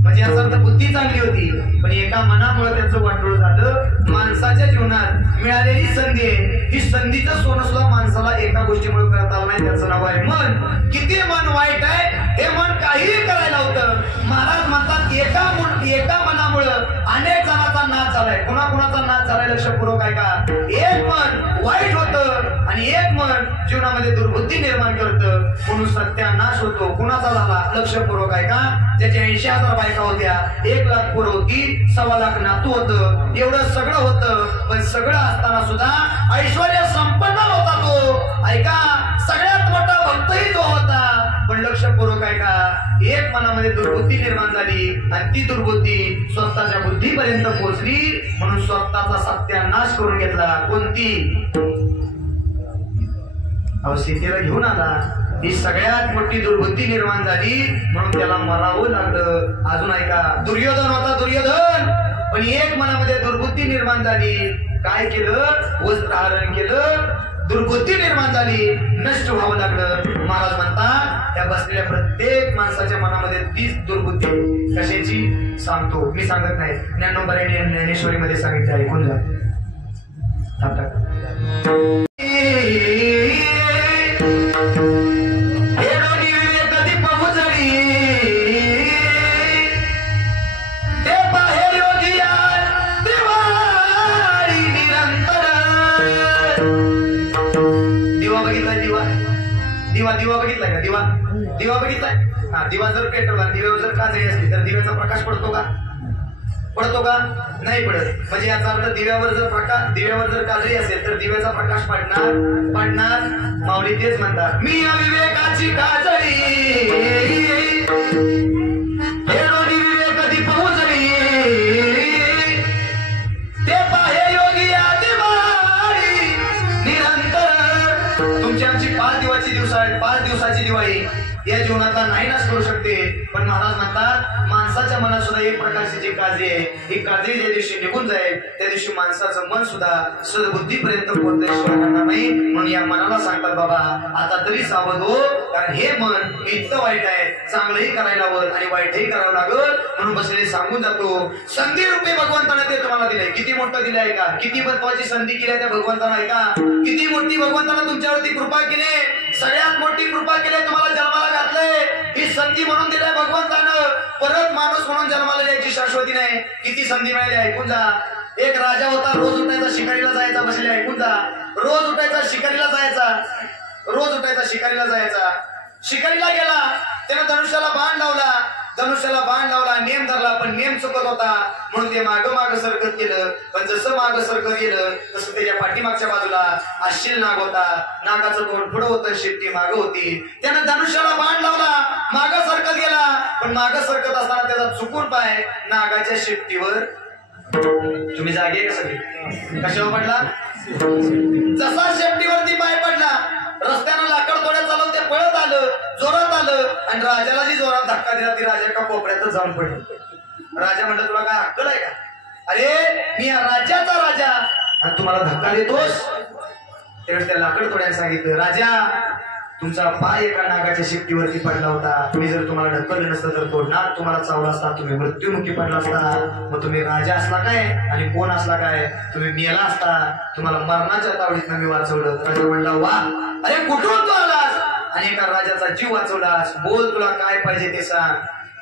म्हणजे याचा अर्थ बुद्धी चांगली होती पण एका मनामुळे त्याचं वाटोळ झालं. माणसाच्या जीवनात मिळालेली संधी आहे, ही संधीचं सोनं सुद्धा माणसाला एका गोष्टीमुळे करता आलं नाही. त्याचं नाव आहे मन. किती मन वाईट आहे, हे मन काहीही करायला होतं. महाराज म्हणतात एका मनामुळं अनेक जणांचा नाच झालाय. कुणाचा नाच झालाय? लक्षपूर्वक आहे का? एक मन वाईट होतं आणि एक मन जीवनामध्ये दुर्बुद्धी निर्माण करतं, म्हणून सत्यानाश होतो. कुणाचा झाला? लक्षपूर्वक आहे का? ज्याच्या 80,000 बायका होत्या, 1,00,000 पोरं होती, 1.25 नातू होतं, एवढं सगळं होतं. पण सगळं असताना सुद्धा ऐश्वर्य संपन्न होता तो. ऐका, सगळ्यात मोठा भक्तही तो होता. पण लक्षपूर्वक आहे का? एक मनामध्ये दुर्बुद्धी निर्माण झाली आणि ती दुर्बुद्धी स्वतःच्या बुद्धीपर्यंत पोहोचली, म्हणून स्वतःचा सत्यानाश करून घेतला. कोणती? सीतेला घेऊन आला. ही सगळ्यात मोठी दुर्बुद्धी निर्माण झाली, म्हणून त्याला मरावं लागलं. अजून ऐका, दुर्योधन होता दुर्योधन, पण एक मनामध्ये दुर्बुद्धी निर्माण झाली. काय केलं? वस्त्रहरण केलं. दुर्बुद्धी निर्माण झाली, नष्ट व्हावं लागलं. महाराज म्हणतात त्या बसलेल्या प्रत्येक माणसाच्या मनामध्ये तीच दुर्बुद्धी. कशाची सांगतो, मी सांगत नाही. ज्ञानोबा यांनी ज्ञानेश्वरी मध्ये सांगितले, ऐकून जा. दिवा बघितलाय का? दिवा बघितलाय? हा, दिवा जर पेट्रोल दिव्यावर जर काजळी असली तर दिव्याचा प्रकाश पडतो का? पडतो का? नाही पडत. म्हणजे याचा अर्थ दिव्यावर जर काजळी असेल तर दिव्याचा प्रकाश पडणार. माऊली तेच म्हणतात, मी अविवेकाची काजळी विवेक कधी पोहोचली, ते पाहे योगी दिवाळी निरंतर. तुमची आमची 5 दिवसाची दिवाळी या जीवनातला नाही नाश करू शकते. पण महाराज म्हणतात माणसाच्या मनात सुद्धा एक प्रकारची जी काळजी आहे, ही काळजी ज्या दिवशी निघून जाईल त्या दिवशी माणसाचं मन सुद्धा सद्बुद्धीपर्यंत पोहोचल्याशिवाय राहणार नाही. म्हणून या मनाला सांगतात बाबा आता तरी सावध हो, कारण हे मन इतकं वाईट आहे, चांगलंही करायला हवं आणि वाईटही करावं लागल. म्हणून बसलेले सांगून जातो, संधी रूपी भगवंताने ते तुम्हाला दिलंय. किती मोठं दिलंय का? किती महत्वाची संधी केली त्या भगवंतानं. ऐका, किती मोठी भगवंतानं तुमच्यावरती कृपा केली. सगळ्यात मोठी कृपा केली, तुम्हाला जन्माला घातलंय, ही संधी म्हणून दिलाय भगवंतानं. परत माणूस म्हणून जन्माला यायची शाश्वती नाही. किती संधी मिळाली ऐकून जा. एक राजा होता, रोज उठायचा शिकारीला जायचा. बसले ऐकून जा. रोज उठायचा शिकारीला जायचा, रोज उठायचा शिकारीला जायचा. शिकारीला गेला, त्यानं धनुष्याला बाण लावला, धनुष्याला बाण लावला, नेम धरला, पण नेम चुकत होता म्हणून ते माग सरकत गेलं. पण जसं माग सरकत गेलं तसं त्याच्या पाठीमागच्या बाजूला आशिल नाग होता. नागाचं तोंड पुढं होतं, शेपटी माग होती. त्यानं धनुष्याला बाण लावला, माग सरकत गेला, पण माग सरकत असताना त्याचा चुकून पाय नागाच्या शेपटीवर. तुम्ही जागे का सगळी? कशावर पडला? जसा शेपटीवरती पाय पडला, रस्त्यानं लाकड तोड्या चालत ते पळत आलं, जोरात आलं, आणि राजाला जी जोरात धक्का दिला ती राजा एका कोपऱ्यातच जाऊन पडली. राजा म्हणलं तुला काय अक्कल आहे का? अरे मी या राज्याचा राजा आणि तुम्हाला धक्का देतोस? त्यावेळेस त्या लाकड तोड्याने सांगितलं, राजा तुमचा पाय एका नागाच्या शेपटीवरती पडला होता. तुम्ही जर तुम्हाला ढकललं नसतं तर तो नाग तुम्हाला चावला असता, तुम्ही मृत्युमुखी पडला असता. मग तुम्ही राजा असला काय आणि कोण असला काय? तुम्ही मेला असता. तुम्हाला मरणाच्या तावडीतनं मी वाचवलं. राजा म्हणला, वा, अरे कुठून तू आलास आणि एका राजाचा जीव वाचवलास? बोल, तुला काय पाहिजे ते सांग.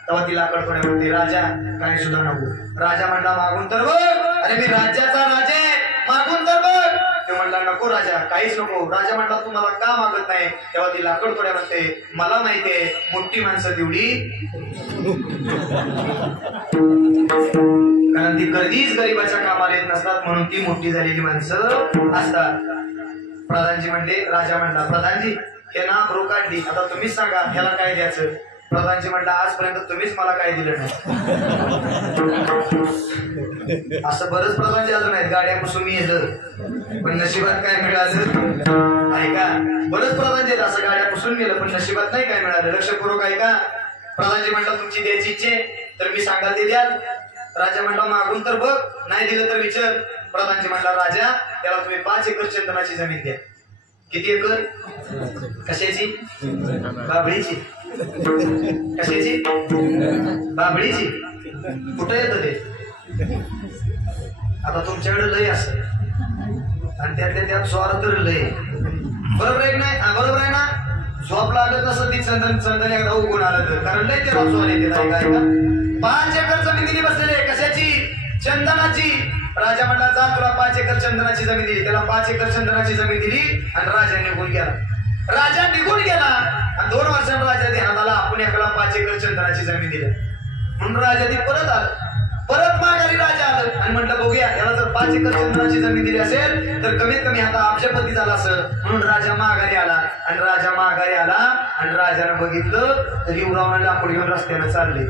तेव्हा ती लाकड तोड्या म्हणते, राजा काय सुद्धा नको. राजा म्हणला, मागून तर बघ. अरे मी राज्याचा राजा आहे, मागून तर बघ. ते म्हणला, नको राजा, काहीच नको. राजा म्हणला, तू मला का मागत नाही? तेव्हा ती लाकड तोड्या म्हणते, मला माहितीये मोठी माणसं तेवढी, कारण ती कधीच गरीबाच्या कामाला येत नसतात, म्हणून ती मोठी झालेली माणसं असतात. प्रधानजी म्हणले, राजा म्हणला, प्रधानजी हे ना भरू काढली, आता तुम्हीच सांगा ह्याला काय द्यायचं? प्रधानजी म्हणला, आजपर्यंत तुम्हीच मला काय दिलं नाही. असं बरंच प्रधानजी अजून आहेत, गाड्या पुसून येतं, पण नशिबात काय मिळालं? ऐका, बरंच प्रधानजी आहेत असं गाड्या पुसून गेलं, पण नशिबात नाही काय मिळालं. लक्षपूर्वक ऐका. प्रधानजी म्हणला, तुमची द्यायची इच्छे तर मी सांगाल ते द्याल. राजा म्हणला, मागून तर बघ, नाही दिलं तर विचार. प्रधानजी म्हणला, राजा त्याला तुम्ही 5 एकर चंदनाची जमीन द्या. किती एकर? कशाची? बाबळीची. कशाची? बाबळीची. कुठं येतं ते? आता तुमच्याकडे लय असं, आणि त्यातल्या त्यात स्वार्थ लय. बरोबर आहे नाही? बरोबर आहे ना? झोप लागत नसं ती चंदन एकदा उगून आलं तर, कारण लय ते रसवाल येते. ऐका ऐका, 5 एकर जमीन दिली बसलेले. कशाची? चंदनाची. राजा म्हणला, जा, तुला 5 एकर चंदनाची जमीन दिली. त्याला 5 एकर चंदनाची जमीन दिली आणि राजा निघून गेला. राजा निघून गेला आणि 2 वर्षांनी राजा ध्यानात आला, आपण एकाला 5 एकर चंदनाची जमीन दिली. म्हणून राजा ती परत आलं. परत माघारी राजा आलं आणि म्हटलं, बघूया याला जर 5 एकर चंदनाची जमीन दिली असेल तर कमीत कमी आता अब्जपती झाला असं. म्हणून राजा माघारी आला आणि राजा माघारी आला आणि राजानं बघितलं तर युवरावनं लाकूड घेऊन रस्त्यानं चालले.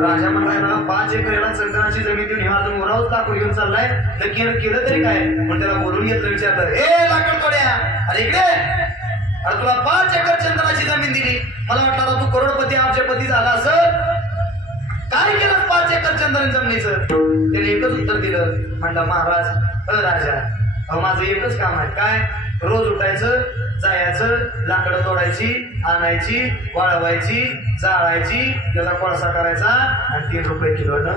राजा म्हणलाय, मला 5 एकर याला चंदनाची जमीन देऊन हे अजून उरावच लाकूड घेऊन चाललाय, तर केलं तरी काय? म्हणून त्याला बोलून घेतलं, विचारलं, ए लाकड तोड्या, अरे इकडे, अरे तुला 5 एकर चंदनाची जमीन दिली, मला वाटलं तू करोडपती अब्जपती झाला असं, काय केलं 5 एकर चंदन जमिनीचं? त्याने एकच उत्तर दिलं. म्हणलं, महाराज, राजा, अहो माझं एकच काम आहे. काय? रोज उठायचं, जायचं, लाकडं तोडायची, आणायची, वाळवायची, जाळायची, त्याचा कोळसा करायचा आणि 3 रुपये किलोनं.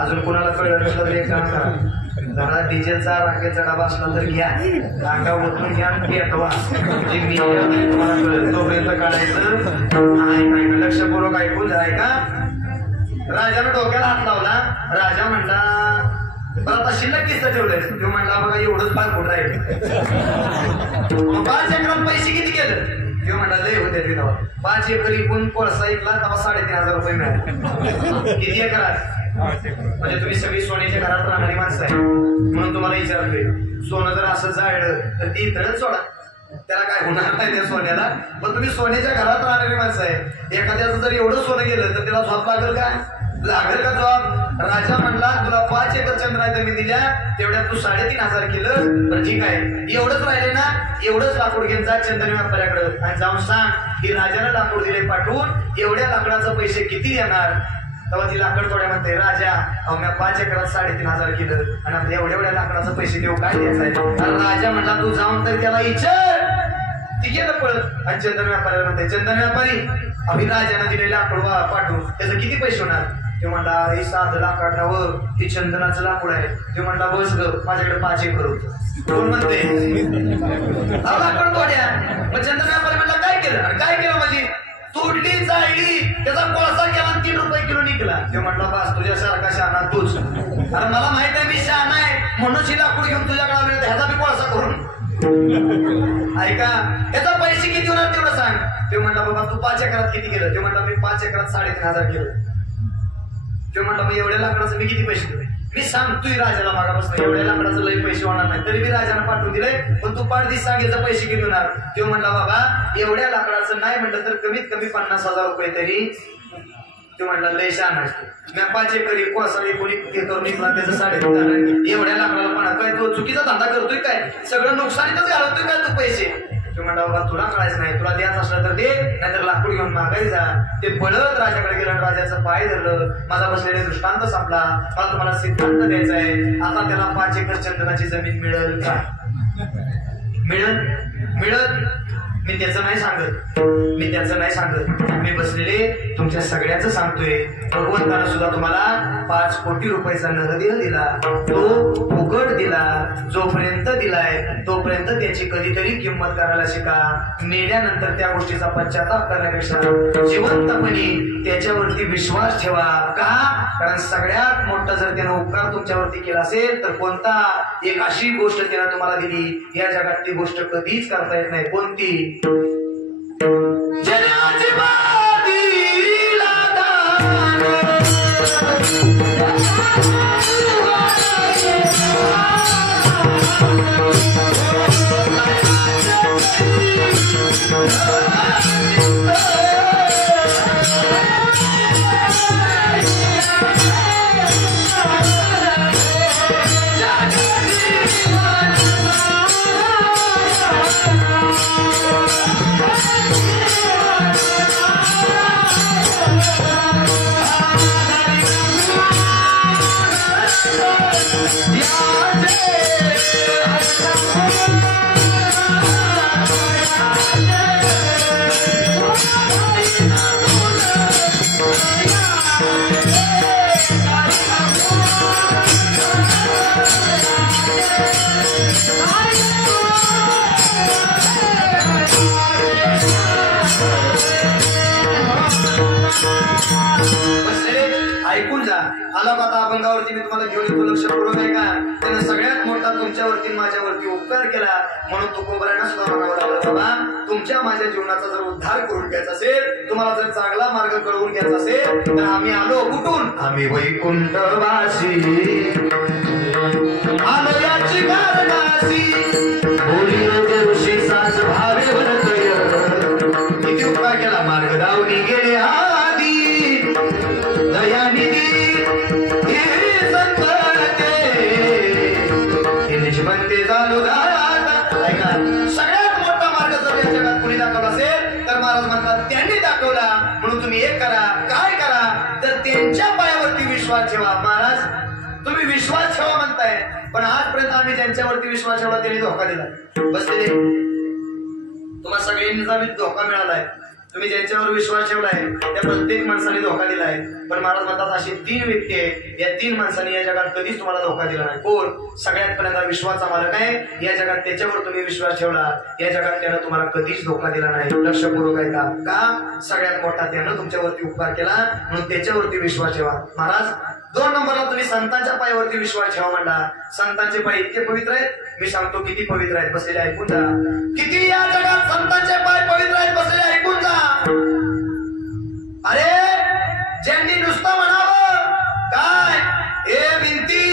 अजून कोणाला कळलं नसलं तर एक काम करा, जरा डिझेलचा राखेचा डबा असला तर घ्या, टाका ओतून घ्या, पेटवा. मी तुम्हाला कळलं तोपर्यंत काढायचं. ऐका, लक्षपूर्वक ऐकून ऐका. राजानं डोक्याला हात लावला. राजा म्हणला, पण आता शिल्लक किस्सा ठेवलंय. तो म्हणला, बघा एवढंच पाय फुट राहील. 5 एकरात पैसे किती केलं? तो म्हणला, लय होते ते तेव्हा. 5 एकर इकून कोळसा ऐकला तेव्हा 3,500 रुपये मिळाले. किती एकरात? म्हणजे तुम्ही सगळी सोन्याच्या घरात राहणारी माणसं आहे, म्हणून तुम्हाला विचारतोय, सोनं जर असं जाळलं तर ती इथंच सोडा, त्याला काय होणार नाही त्या सोन्याला. पण तुम्ही सोन्याच्या घरात राहणारी माणसं आहे, एखाद्याचं जर एवढं सोनं गेलं तर त्याला झोप लागेल का? लागेल का जॉब? राजा म्हणला, तुला 5 एकर चंद्राच्या मी दिल्या, तेवढ्यात तू 3,500 केलं, तर ठीक आहे, एवढंच राहिले ना, एवढंच लाकूड घेऊन जा चंदन व्यापाऱ्याकडे आणि जाऊन सांग की राजानं लाकूड दिले पाठवून, एवढ्या लाकडाचं पैसे किती देणार? तेव्हा ती लाकड तोड्या म्हणते, राजा अहो मी 5 एकरात 3,500 केलं आणि आपल्या एवढ्या लाकडाचं पैसे देऊ काय द्यायचं? राजा म्हणला, तू जाऊन तर त्याला विचार. ती गेलं पळत आणि चंदन व्यापाऱ्याला म्हणते, चंदन व्यापारी, आम्ही राजानं दिलेले लाकूड पाठवून त्याचं किती पैसे होणार? ते म्हणला, हे 7 लाकडावर हे चंदनाचं लाकूड आहे. ते म्हणला, बस ग, माझ्याकडे 5 एकर होतं. कोण म्हणते लाकड तोड्या. मग चंदन व्यापारी म्हणला काय केलं? आणि काय केलं म्हणजे तोडली जाळली त्याचा कोळसा केला 3 रुपये किलो निघला. ते म्हटला बस तुझ्यासारखा शहाणा तूच. अरे मला माहित आहे मी शहाणा आहे म्हणून ही लाकूड घेऊन तुझ्याकडे आलो ह्याचा मी कोळसा करून ऐका याचा पैसे किती होणार तेवढं सांग. ते म्हणला बाबा तू 5 एकरात किती केलं? ते म्हणला मी 5 एकरात 3,500 केलं. ते म्हणला मग एवढ्या लाकडाचं मी किती पैसे दिले? मी सांगतोय राजाला मागापासून एवढ्या लाकडाचं लई पैसे होणार नाही तरी मी राजाला पाठवून दिले पण तू 5 दिवस सांगेचं पैसे किती होणार? ते म्हणला बाबा एवढ्या लाकडाचं नाही म्हटलं तर कमीत कमी 50,000 रुपये तरी. ते म्हणला लय शहाणा असतो. मी 5 एकरी कोळसा कोणी ते करून निघला त्याचं 3,500 एवढ्या लाकडाला म्हणा काय तो चुकीचा धंदा करतोय काय? सगळं नुकसानीतच घालवतोय काय तू पैसे? ते म्हणला बाबा तुला कळायचं नाही तुला द्यायचं असलं तर दे नाहीतर लाकूड घेऊन मागायचा. ते पळत राजाकडे गेलं राजाचं पाय धरलं. माझा बसलेला दृष्टांत संपला. मला तुम्हाला सिद्धांत द्यायचा आहे. आता त्याला 5 एकर चंदनाची जमीन मिळेल का? मिळेल मी त्याचं नाही सांगत मी बसलेले तुमच्या सगळ्याचं सांगतोय. भगवंतानं सुद्धा तुम्हाला 5 कोटी रुपयाचा नरदेह दिला. तो फुकट दिला. जोपर्यंत दिलाय तोपर्यंत त्याची कधीतरी किंमत करायला शिका. मेल्यानंतर त्या गोष्टीचा पश्चाताप करण्यापेक्षा जिवंतपणी त्याच्यावरती विश्वास ठेवा. का? कारण सगळ्यात मोठा जर त्यानं उपकार तुमच्यावरती केला असेल तर कोणता एक अशी गोष्ट त्यानं तुम्हाला दिली या जगात ती गोष्ट कधीच करता येत नाही. कोणती? ऐकून जा. आला आता अभंगावरती मी तुम्हाला घेऊन येतो. लक्ष करू नये का? त्यानं सगळ्यात मोठा तुमच्यावरती माझ्यावरती उपकार केला म्हणून तो कोबरायना सुद्धा म्हणावं लागला बाबा तुमच्या माझ्या जीवनाचा जर उद्धार करून घ्यायचा असेल तुम्हाला जर चांगला मार्ग कळवून घ्यायचा असेल तर आम्ही आलो कुठून? आम्ही वैकुंठवासी आलो याची कारणासी बोलियो देवशी सास भावे वर्तय. किती उपकार केला? मार्ग दावणी गेले आधी दयानिधी हे संतते हे निजबंदे झालो दात. ऐका सगळ्यात मोठा मार्ग जर या जगात कुणी दाखवला असेल तर महाराज म्हणतात त्यांनी दाखवला म्हणून तुम्ही एक करा. काय करा? तर त्यांच्या पायावरती विश्वास ठेवा. महाराज तुम्ही विश्वास ठेवा म्हणताय पण आजपर्यंत आम्ही ज्यांच्यावरती विश्वास ठेवला त्यांनी धोका दिला. बसलेले तुम्हाला सगळ्यांचा धोका मिळालाय. तुम्ही ज्यांच्यावर विश्वास ठेवलाय त्या प्रत्येक माणसाने धोका दिलाय. पण महाराज म्हणतात अशी 3 व्यक्ती आहे या 3 माणसांनी या जगात कधीच तुम्हाला धोका दिला नाही. कोण? सगळ्यात पहिल्यांदा विश्वास आम्हाला काय या जगात त्याच्यावर तुम्ही विश्वास ठेवला या जगात त्यानं तुम्हाला कधीच धोका दिला नाही. लक्षपूर्वक आहे का? का? सगळ्यात मोठा त्यानं तुमच्यावरती उपकार केला म्हणून त्याच्यावरती विश्वास ठेवा. महाराज 2 नंबरला तुम्ही संतांच्या पायावरती विश्वास ठेवा म्हणला. संतांचे पाय इतके पवित्र आहेत. मी सांगतो किती पवित्र आहेत. बसलेले ऐकून जा. किती या जगात संतांचे पाय पवित्र आहेत. बसलेले ऐकून जा. अरे ज्यांनी नुसतं म्हणावं काय हे विनंती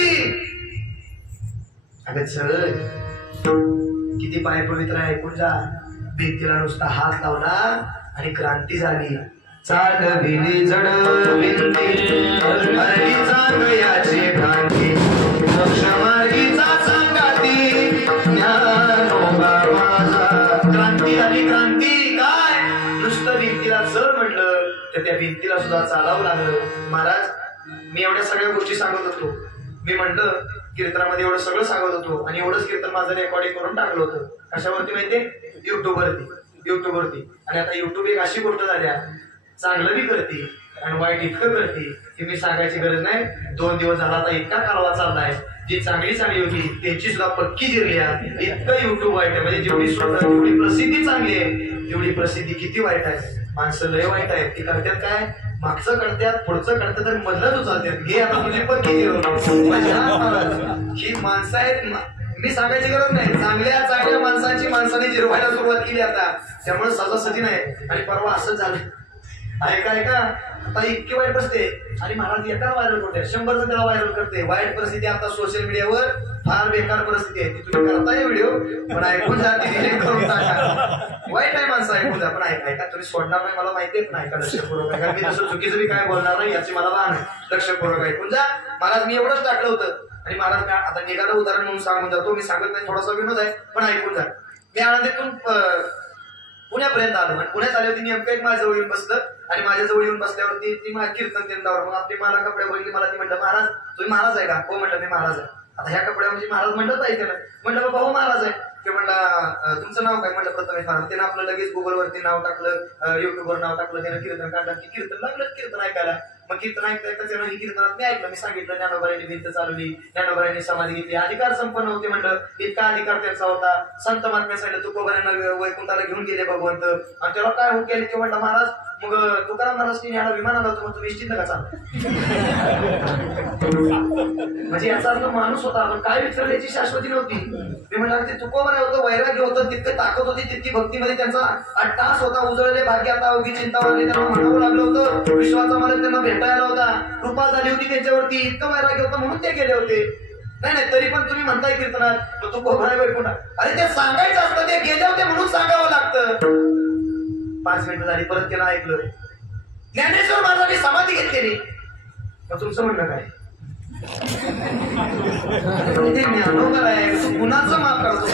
अगं चल किती पाय पवित्र आहे. ऐकून जा. भिंतीला नुसता हात लावला आणि क्रांती झाली. चालविली जड विंती हरली चांगयाची भ्रांती मोक्ष मार्गीचा सांगाती ज्ञानोबा माझा. क्रांती झाली. क्रांती काय? नुसतं भिंतीला चढ म्हटलं तर त्या भिंतीला सुद्धा चालावं लागलं. महाराज मी एवढ्या सगळ्या गोष्टी सांगत होतो. मी म्हटलं कीर्तनामध्ये एवढं सगळं सांगत होतो आणि एवढंच कीर्तन माझं रेकॉर्डिंग करून टाकलं होतं. कशावरती माहितीये? युट्यूबवरती. आणि आता युट्यूब एक अशी गोष्ट झाल्या चांगलं बी करते आणि वाईट इतकं करते की मी सांगायची गरज नाही. 2 दिवस झाला आता इतका कालवा चाललाय. जी चांगली होती त्यांची सुद्धा पक्की जिरल्या. इतकं युट्यूब वाईट आहे. म्हणजे जेवढी प्रसिद्धी चांगली आहे तेवढी प्रसिद्धी किती वाईट आहे. माणसं लय वाईट आहेत. ती करतात काय, मागचं करतात, पुढचं करतात आणि मधलंच उचलतात. घे आता तुझी पक्की ही माणसं आहेत. मी सांगायची गरज नाही. चांगल्या माणसांची माणसाने जिरवायला सुरुवात केली आता. त्यामुळे सहजासहजी नाही. आणि परवा असंच झालं. ऐका आता इतकी वाईट बसते आणि महाराज एका व्हायरल करते, 100 जण त्याला व्हायरल करते. वाईट परिस्थिती आता सोशल मीडियावर फार बेकार परिस्थिती आहे. ती तुम्ही करताय व्हिडिओ पण ऐकून जा, डिलीट करून टाका. वाईट आहे माणसं, ऐकून जा. पण ऐका तुम्ही सोडणार नाही मला माहिती आहे. पण ऐका लक्षपूर्वक ऐका. मी तसं चुकीचं बी काय बोलणार नाही याची मला भान आहे. लक्षपूर्वक ऐकून जा. महाराज मी एवढंच टाकलं होतं आणि महाराज आता निघालं उदाहरण म्हणून सांगून जातो. मी सांगत नाही, थोडासा विनोद आहे पण ऐकून जा. मी आनंदीतून पुण्यापर्यंत आलो आणि पुण्यात आले होती. नेमकं एक माझ्या जवळ येऊन बसलं आणि माझ्या जवळ येऊन बसल्यावरती ती कीर्तन केंद्रावर मग आपली मला कपडे बघितले. मला ती म्हटलं महाराज तुम्ही महाराज आहे का? हो म्हटलं मी महाराज आहे. आता ह्या कपड्यामध्ये महाराज म्हणलं पाहिजे ना. म्हटलं बाबा हो महाराज आहे. ते म्हणला तुमचं नाव काय? म्हटलं प्रथमेश महाराज. त्यानं आपलं लगेच गुगलवरती नाव टाकलं, युट्यूबवर नाव टाकलं. त्यानं कीर्तन काढलं की कीर्तन लागलं कीर्तन ऐकायला. मग कीर्तन ऐकता त्यानं ही कीर्तनात मी ऐकलं. मी सांगितलं ज्ञानोबारांनी भिंत चालवली, ज्ञानोबारांनी समाधी घेतली, अधिकार संपन्न होते म्हटलं. इतका अधिकार त्यांचा होता. संत महात्म्यासाठी तुकोबारांना वैकुंठाला घेऊन गेले भगवंत. आणि त्याला काय होत गेले ते म्हटलं महाराज मग तुकाराम महाराज याला विमानाला होतो मग तुम्ही निश्चित का चाल. म्हणजे याचा अर्थ माणूस होता पण काय विचारलं याची शाश्वती नव्हती. मी म्हटलं ते तुकोबारा होतं, वैराग्य होतं, तितकं ताकद होती, तितकी भक्तीमध्ये त्यांचा 8 तास होता. उजळले भाग्य आता अवघी चिंता वाढली. त्यांना म्हणावं लागलं होतं. विश्वाचा मला त्यांना भेटायला होता. कृपा झाली होती त्यांच्यावरती. इतकं वैराग्य होतं म्हणून ते गेले होते. नाही तरी पण तुम्ही म्हणताय कीर्तनात तुकोबारा वैकुंठ. अरे ते सांगायचं असतं. ते गेले होते म्हणून सांगावं लागतं. 5 मिनिटं झाली परत त्याला ऐकलं. ज्ञानेश्वर महाराजांनी समाधी घेतलेली. मग तुमचं म्हणणं काय? तू कुणाचं माफ करतो?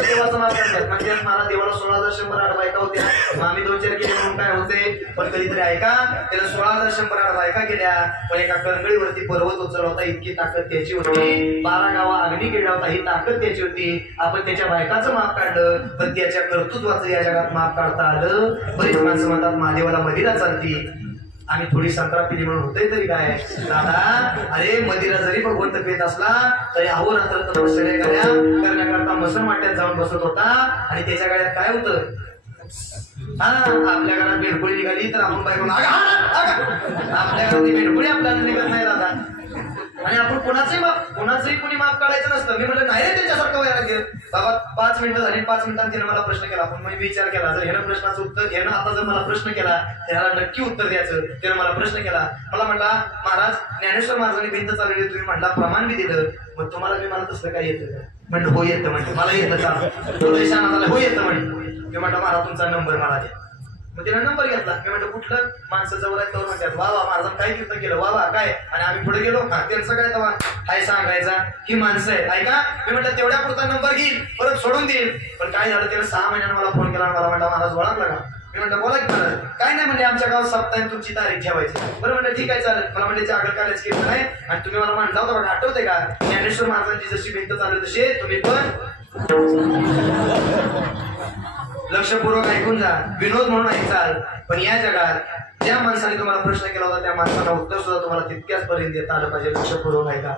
देवाचं माफ करतात. म्हणजे मला देवाला 16,108 बायका होत्या. मग आम्ही 2-4 केले म्हणून काय होते. पण कधीतरी ऐका त्याला 16,108 बायका केल्या. पण एका करंगळीवरती पर्वत उचलला होता. इतकी ताकद त्याची होती. 12 गावा अग्नी केला होता. ही ताकद त्याची होती. आपण त्याच्या बायकाचं माफ काढलं पण त्याच्या कर्तृत्वाचं या जगात माफ काढता आलं. बरीच माणसं म्हणतात महादेवाला मदिरा चालती. आम्ही थोडी संत्रा पिली म्हणून होतंय तरी काय दादा. अरे मदिरा जरी भगवंत पेत असला तरी अहोरात्र तपश्चर्या करण्याकरता मसन वाट्यात जाऊन बसत होता. आणि त्याच्या गाड्यात काय होतं. आपल्या घरात बेडपुळी निघाली तर आपण बायकोन आपल्या घरात बेडपुळी आपल्याला निघत नाही दादा. आणि आपण कुणाचंही कुणी माफ काढायचं नसतं. मी म्हटलं नाही रे त्याच्यासारखं व्हायला गेलं बाबा. 5 मिनिटं झाली. 5 मिनिटांनी तिने मला प्रश्न केला. पण मी विचार केला जर ह्यानं प्रश्नाचं उत्तर यानं आता जर मला प्रश्न केला त्याला नक्की उत्तर द्यायचं. त्यानं मला प्रश्न केला. मला म्हटला महाराज ज्ञानेश्वर महाराजांनी भिंत चालवली तुम्ही म्हटला प्रमाण बी दिलं. मग तुम्हाला मी मला तसलं काय येतं का? म्हणलं हो येतं. म्हणजे मला येतं चालू तो देशाला हो येतं म्हणजे. मी म्हटलं महाराज तुमचा नंबर मला द्या. मग तिला नंबर घेतला. मी म्हणतो कुठलं माणसं जवळ आहेत तर म्हणतात वा महाराजांनी काय कीर्तन केलं वा काय. आणि आम्ही पुढे गेलो त्यांचं काय तेव्हा काय सांगायचा ही माणसं आहेत ऐका. मी म्हटलं तेवढ्या पुरता नंबर घेईल परत सोडून देईल. पण काय झालं त्याला 6 महिन्यानं मला फोन केला. मला म्हणता महाराज ओळखला का? मी म्हटलं बोला की महाराज. काय नाही म्हणजे आमच्या गावात सप्ताह तुमची तारीख ठेवायची. बरं म्हणलं ठीक आहे चालेल. मला म्हणजे जागर काढायचं कीर्तन आहे आणि तुम्ही मला म्हणता होता बघा आठवते का ज्ञानेश्वर महाराजांची जशी भिंत चालू तशी तुम्ही पण लक्षपूर्वक ऐकून जा. विनोद म्हणून ऐकाल. पण या जगात ज्या माणसाने तुम्हाला प्रश्न केला होता त्या माणसाला उत्तर सुद्धा तुम्हाला तितक्याच पर्यंत देता आलं पाहिजे. लक्षपूर्वक ऐका.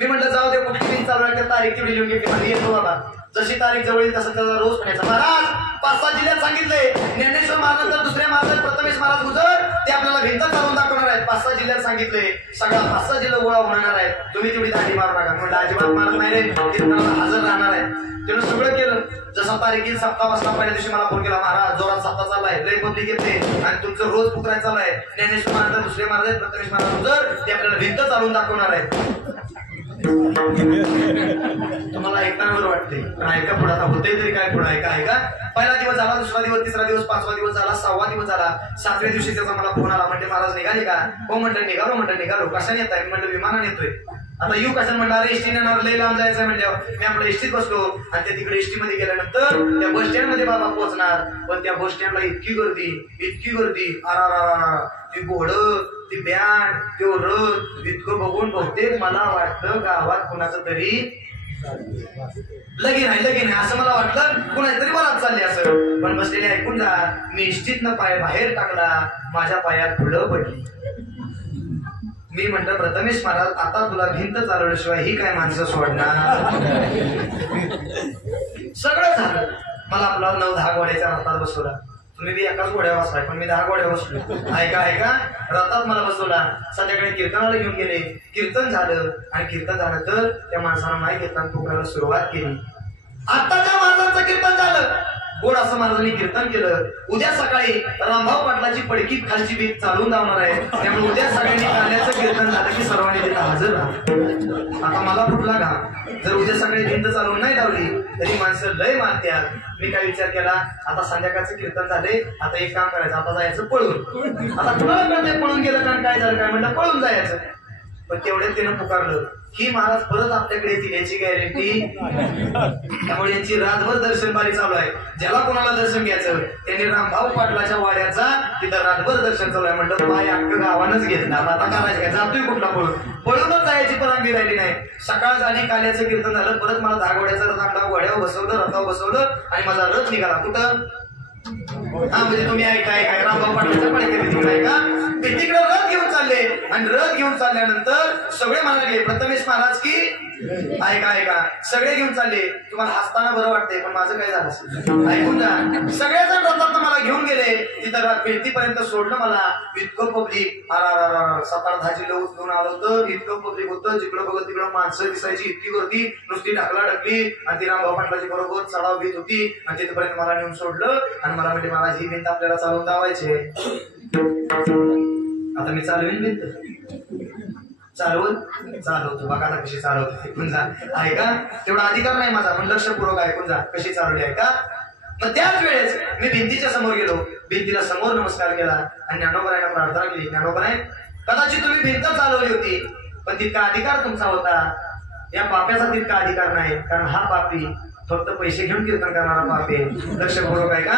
मी म्हटलं जाऊ दे कुठली दिन चालू आहे तारीख तेवढी लिहून घेतली. म्हणजे येतो बाबा जशी तारीख जवळ येईल तसं त्याला रोज म्हणायचं. महाराज 5-6 जिल्ह्यात सांगितलंय ज्ञानेश्वर महाराज दुसऱ्या महाराज प्रथमेश महाराज गुजर ते आपल्याला भिंत चालवून दाखवणार आहेत. 5-6 जिल्ह्यात सांगितले. सगळा 5-6 जिल्हा गोळा होणार आहेत. तुम्ही तेवढी दाढी मारू नका. म्हणजे अजिबात मारत नाही रे. कीर्तनाला हजर राहणार आहे. त्यानं सगळं केलं. जसा तारीख सप्ताह बसला पहिल्या दिवशी मला फोन केला. महाराज जोरात सप्ताह चाललाय लय पब्लिक येते आणि तुमचं रोज पुकारायचं चाललाय. ज्ञानेश्वर महाराज दुसरे महाराज आहेत प्रथमेश महाराज गुजर ते आपल्याला भिंत चालवून दाखवणार आहेत. तुम्हाला ऐकण्यावर वाटते पण ऐका पुढे आता होते तरी काय पुढे ऐका. पहिला दिवस झाला, दुसरा दिवस, तिसरा दिवस, 5वा दिवस झाला, 6वा दिवस झाला. 7व्या दिवशी त्याचा मला फोन आला. म्हणजे महाराज निघाले का? हो म्हटलं निघालो. म्हटलं निघालो. कशाने येत आहे? म्हटलं विमानाने येतोय. आता येऊ कसं म्हणलं अरे एसटी नेणार लय लांब जायचं म्हणल्यावर मी आपल्या एसटीत बसलो. आणि त्या तिकडे एसटी मध्ये गेल्यानंतर त्या बस स्टँड मध्ये बाबा पोहोचणार. पण त्या बस स्टँडला इतकी गर्दी आरा ती घोडं ती बँड तो रथ इतकं बघून बहुतेक मला वाटतं गावात कुणाचं तरी लगीन आहे असं मला वाटलं, कुणातरी वरात चालली असं. पण बसलेले ऐकून जा, मी इष्टीतनं पाय बाहेर टाकला, माझ्या पायात फुलं पडली. मी म्हटलं प्रथमेश महाराज, आता तुला भिंत चालवल्याशिवाय ही काय माणसं सोडणार. सगळं झालं. मला आपला 9-10 घोड्याच्या रथात बसवला. तुम्ही बी एकाच घोड्या बसलाय, पण मी 10 घोड्या बसलो. ऐका रथात मला बसवला. संध्याकाळी कीर्तनाला घेऊन गेले. कीर्तन झालं आणि कीर्तन झालं तर त्या माणसानं माईक घेतला पुकारायला सुरुवात केली. आता त्या माणसाचं कीर्तन झालं, गोड असं महाराजांनी कीर्तन केलं. उद्या सकाळी रामभाऊ पाटलाची पडकी खालची भीत चालून जाणार आहे, त्यामुळे उद्या सगळ्यांनी काल्याचं कीर्तन झालं की सर्वांनी तिथं हजर राहा. आता मला कुठला घाम, जर उद्या सकाळी भिंत चालवून नाही लावली तरी माणसं लय मारत्यात. मी काय विचार केला, आता संध्याकाळचं कीर्तन झाले, आता एक काम करायचं, आता जायचं पळून. आता कुणाला कळतंय पळून गेलं कारण काय झालं काय म्हणलं, पळून जायचं. पण तेवढ्यात त्यानं पुकारलं की महाराज परत आपल्याकडे येतील याची गॅरंटी. त्यामुळे यांची रातभर दर्शन बारी चालू आहे. ज्याला कोणाला दर्शन घ्यायचं त्यांनी रामभाऊ पाटलाच्या वाड्याचा तिथं रातभर दर्शन चालू आहे. म्हटलं पाय अख्खं गावानच घेतला, आता करायचं काय, जातोय कुठला पळूनच जायची परवानगी राहिली नाही. सकाळ झाली, काल्याचं कीर्तन झालं, परत मला 10 घोड्याचा रथ आणला, घोड्यावर बसवलं, रथावर बसवलं आणि माझा रथ निघाला. कुठं? हा म्हणजे तुम्ही ऐकाय काय रामभाऊ पाटलाच्या पडक्यात ऐका, ते तिकडे रथ घेऊन चालले आणि रथ घेऊन चालल्यानंतर सगळे म्हणाले प्रथमेश महाराज की ऐका सगळे घेऊन चालले. तुम्हाला हसताना बरं वाटतंय, पण माझं काय झालं असेल ऐकून जा. सगळेजण रथात मला घेऊन गेले, तिथं पेटीपर्यंत सोडलं मला. इतकं पब्लिक 7-8-10 जिल्हे उचलून आलं होतं. इतकं पब्लिक होतं, जिकडं बघत तिकडं माणसं दिसायची, इतकी गर्दी नुसती ढकली आणि ती रामभाऊ पाटलाची बरोबर चढाव भीत होती. आणि तिथपर्यंत मला नेऊन सोडलं आणि मला म्हणजे मला ही भिंत आपल्याला चालवून दावायची. आता मी चालवीन भिंत, चालवतो बघा आता कशी चालवतो. ऐकून जा, ऐका तेवढा अधिकार नाही माझा, पण लक्षपूर्वक ऐकून जा कशी चालवली. ऐका मग त्याच वेळेस मी भिंतीच्या समोर गेलो, भिंतीला समोर नमस्कार केला आणि ज्ञानोबरायांना प्रार्थना केली. ज्ञानोबराय, कदाचित तुम्ही भिंत चालवली होती, पण तितका अधिकार तुमचा होता, या पाप्याचा तितका अधिकार नाही. कारण हा पापी फक्त पैसे घेऊन कीर्तन करणारा पापी आहे. लक्षपूर्वक आहे का?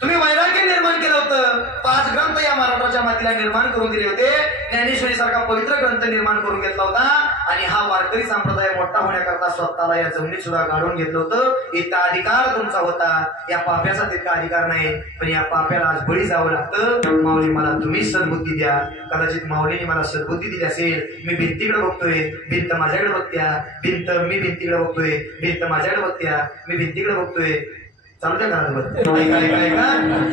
तुम्ही वैराग्य निर्माण केलं होतं, 5 ग्रंथ या महाराष्ट्राच्या मातीला निर्माण करून दिले होते. ज्ञानेश्वरी सारखा पवित्र ग्रंथ निर्माण करून घेतला होता आणि हा वारकरी संप्रदाय मोठा होण्याकरता स्वतःला या जमिनीत सुद्धा गाडून घेतलं होतं. इतका अधिकार तुमचा होता, या पाप्याचा तितका अधिकार नाही. पण या पाप्याला आज बळी जावं लागतं. माऊली मला तुम्ही सद्बुद्धी द्या. कदाचित माऊलीने मला सद्बुद्धी दिली असेल. मी भिंतीकडे बघतोय, भिंत माझ्याकडे बघत्या, मी भिंतीकडे बघतोय, भिंत माझ्याकडे बघत्या, मी भिंतीकडे बघतोय. चालतंय का? ऐका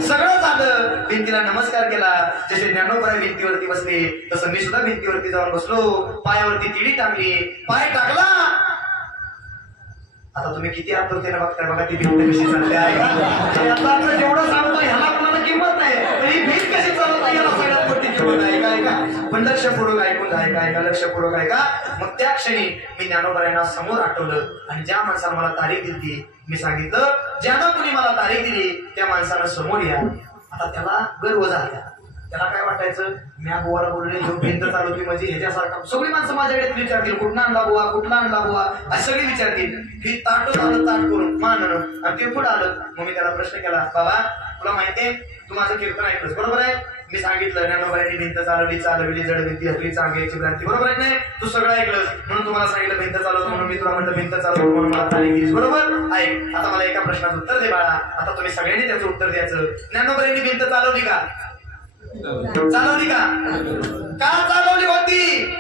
सगळं झालं. भिंतीला नमस्कार केला. जसे ज्ञानोबराय भिंतीवरती बसले तसं मी सुद्धा भिंतीवरती जाऊन बसलो. पायावरती तिडी टाकली, पाय टाकला. आता तुम्ही किती आतुरतेने बघताय बघा ती भिंत कशी चालते. आता जेवढं सांगतो ह्याला कोणाला किंमत नाही, तरी भिंत कशी चालवते याला सगळ्यात मोठी किंमत आहे. ऐका पण लक्षपूर्वक ऐकून ऐका लक्षपूर्वक ऐका. मग त्या क्षणी मी ज्ञानोबरायांना समोर आठवलं आणि ज्या माणसानं मला तारीख दिली मी सांगितलं, ज्यानं कुणी मला तारीख दिली त्या माणसानं समोर या. आता त्याला गर्व झाला. त्याला काय वाटायचं, मी बुवाला बोलले जो भिंत चालवली म्हणजे ह्याच्यासारखा. सगळी माणसं माझ्याकडे विचारतील कुठला आणला बुवा अशी सगळी विचारतील. ही ताट झालं, ताट करून मानणं आणि ते पुढे आलं. मग मी त्याला प्रश्न केला, बाबा तुला माहितीये तू माझं कीर्तन ऐकलंस बरोबर आहे. मी सांगितलं ज्ञानोबरायांनी भिंत चालवली जड भिंती हकली चांगल्याची भ्रांती बरोबर आहे नाही. तू सगळं ऐकलंस म्हणून तुम्हाला सांगितलं भिंत चालवतो म्हणून मी तुला म्हटलं भिंत चालवतो म्हणून मला तारीख दिलीस बरोबर. ऐक आता मला एका प्रश्नाचं उत्तर दे बाळा. आता तुम्ही सगळ्यांनी त्याचं उत्तर द्यायचं. ज्ञानोबरायांनी भिंत चालवली का? का चालवली होती?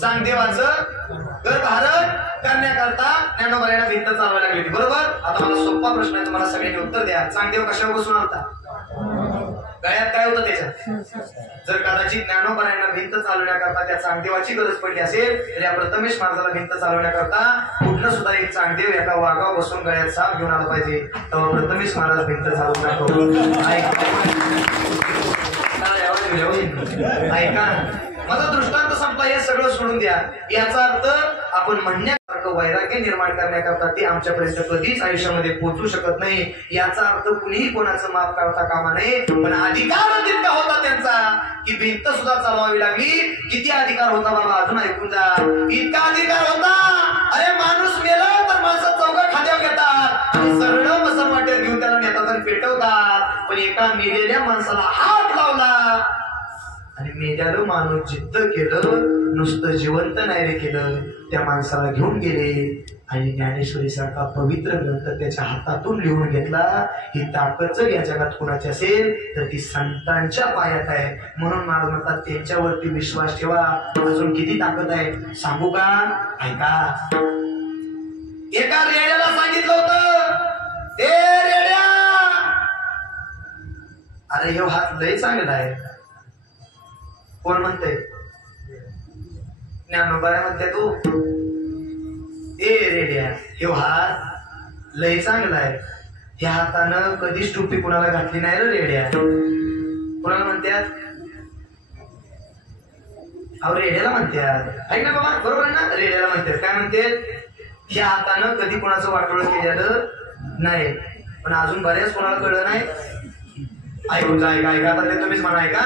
चांगदेवाचं गर्भधारण करण्याकरता ज्ञानोबरायांना भिंत चालवायला लागली होती बरोबर. आता मला सोपा प्रश्न आहे, तुम्हाला सगळ्यांनी उत्तर द्या. चांगदेव कशावर बसून आलता? गळ्यात काय होतं त्याच्यात? जर कदाचित ज्ञानोबरायांना भिंत चालवण्याकरता त्या चांगदेवाची गरज पडली असेल तर या प्रथमेश महाराजाला भिंत चालवण्याकरता कुठलं सुद्धा एक चांगदेव एका वाघावर बसून गळ्यात साप घेऊन आला पाहिजे. तेव्हा प्रथमेश महाराज भिंत चालवून दाखवतो. ऐका माझा दृष्टांत संपला, हे सगळं सोडून द्या. याचा अर्थ आपण म्हणण्यासारखं वैराग्य निर्माण करण्याकरता ते आमच्यापर्यंत कधीच आयुष्यामध्ये पोहोचू शकत नाही. याचा अर्थ कुणीही कोणाचं माफ करता कामा नये. पण अधिकार तितका होता त्यांचा की भिंत सुद्धा चालवावी लागली. किती अधिकार होता बाबा अजून ऐकून जा. इतका अधिकार होता, अरे माणूस मेला तर माणसं चौघा खांद्यावर घेतात आणि सरळ मसन वाटेत घेऊन त्याला नेतात आणि पेटवतात. पण एका मेलेल्या माणसाला हात लावला आणि मेल्यानं माणूस जिद्द केलं, नुसतं जिवंत नाही रे केलं, त्या माणसाला घेऊन गेले आणि ज्ञानेश्वरी सारखा पवित्र ग्रंथ त्याच्या हातातून लिहून घेतला. ही ताकद जर या जगात कोणाची असेल तर ती संतांच्या पायात आहे. म्हणून महाराज म्हणतात त्यांच्यावरती विश्वास ठेवा. अजून किती ताकद आहे सांगू का? ऐका. एका रेड्याला सांगितलं होतं, ए रेड्या, अरे ह्यो हात लय चांगला आहे. कोण म्हणतंय? ज्ञानोबाया म्हणते तू, ए रेड्या, ह्यो हात लय चांगला आहे. ह्या हातानं कधीच टोपी कुणाला घातली नाही रे रेड्या. कुणाला म्हणतात? अहो रेड्याला म्हणतात. ऐक ना बाबा, बरोबर आहे ना? रेड्याला म्हणतात. काय म्हणतात? ह्या हातानं कधी कोणाचं वाटोळ केलेलं नाही. पण अजून बऱ्याच कोणाला कळलं नाही. ऐकून जा, ऐका ऐका, आता ते तुम्हीच म्हणा. ऐका.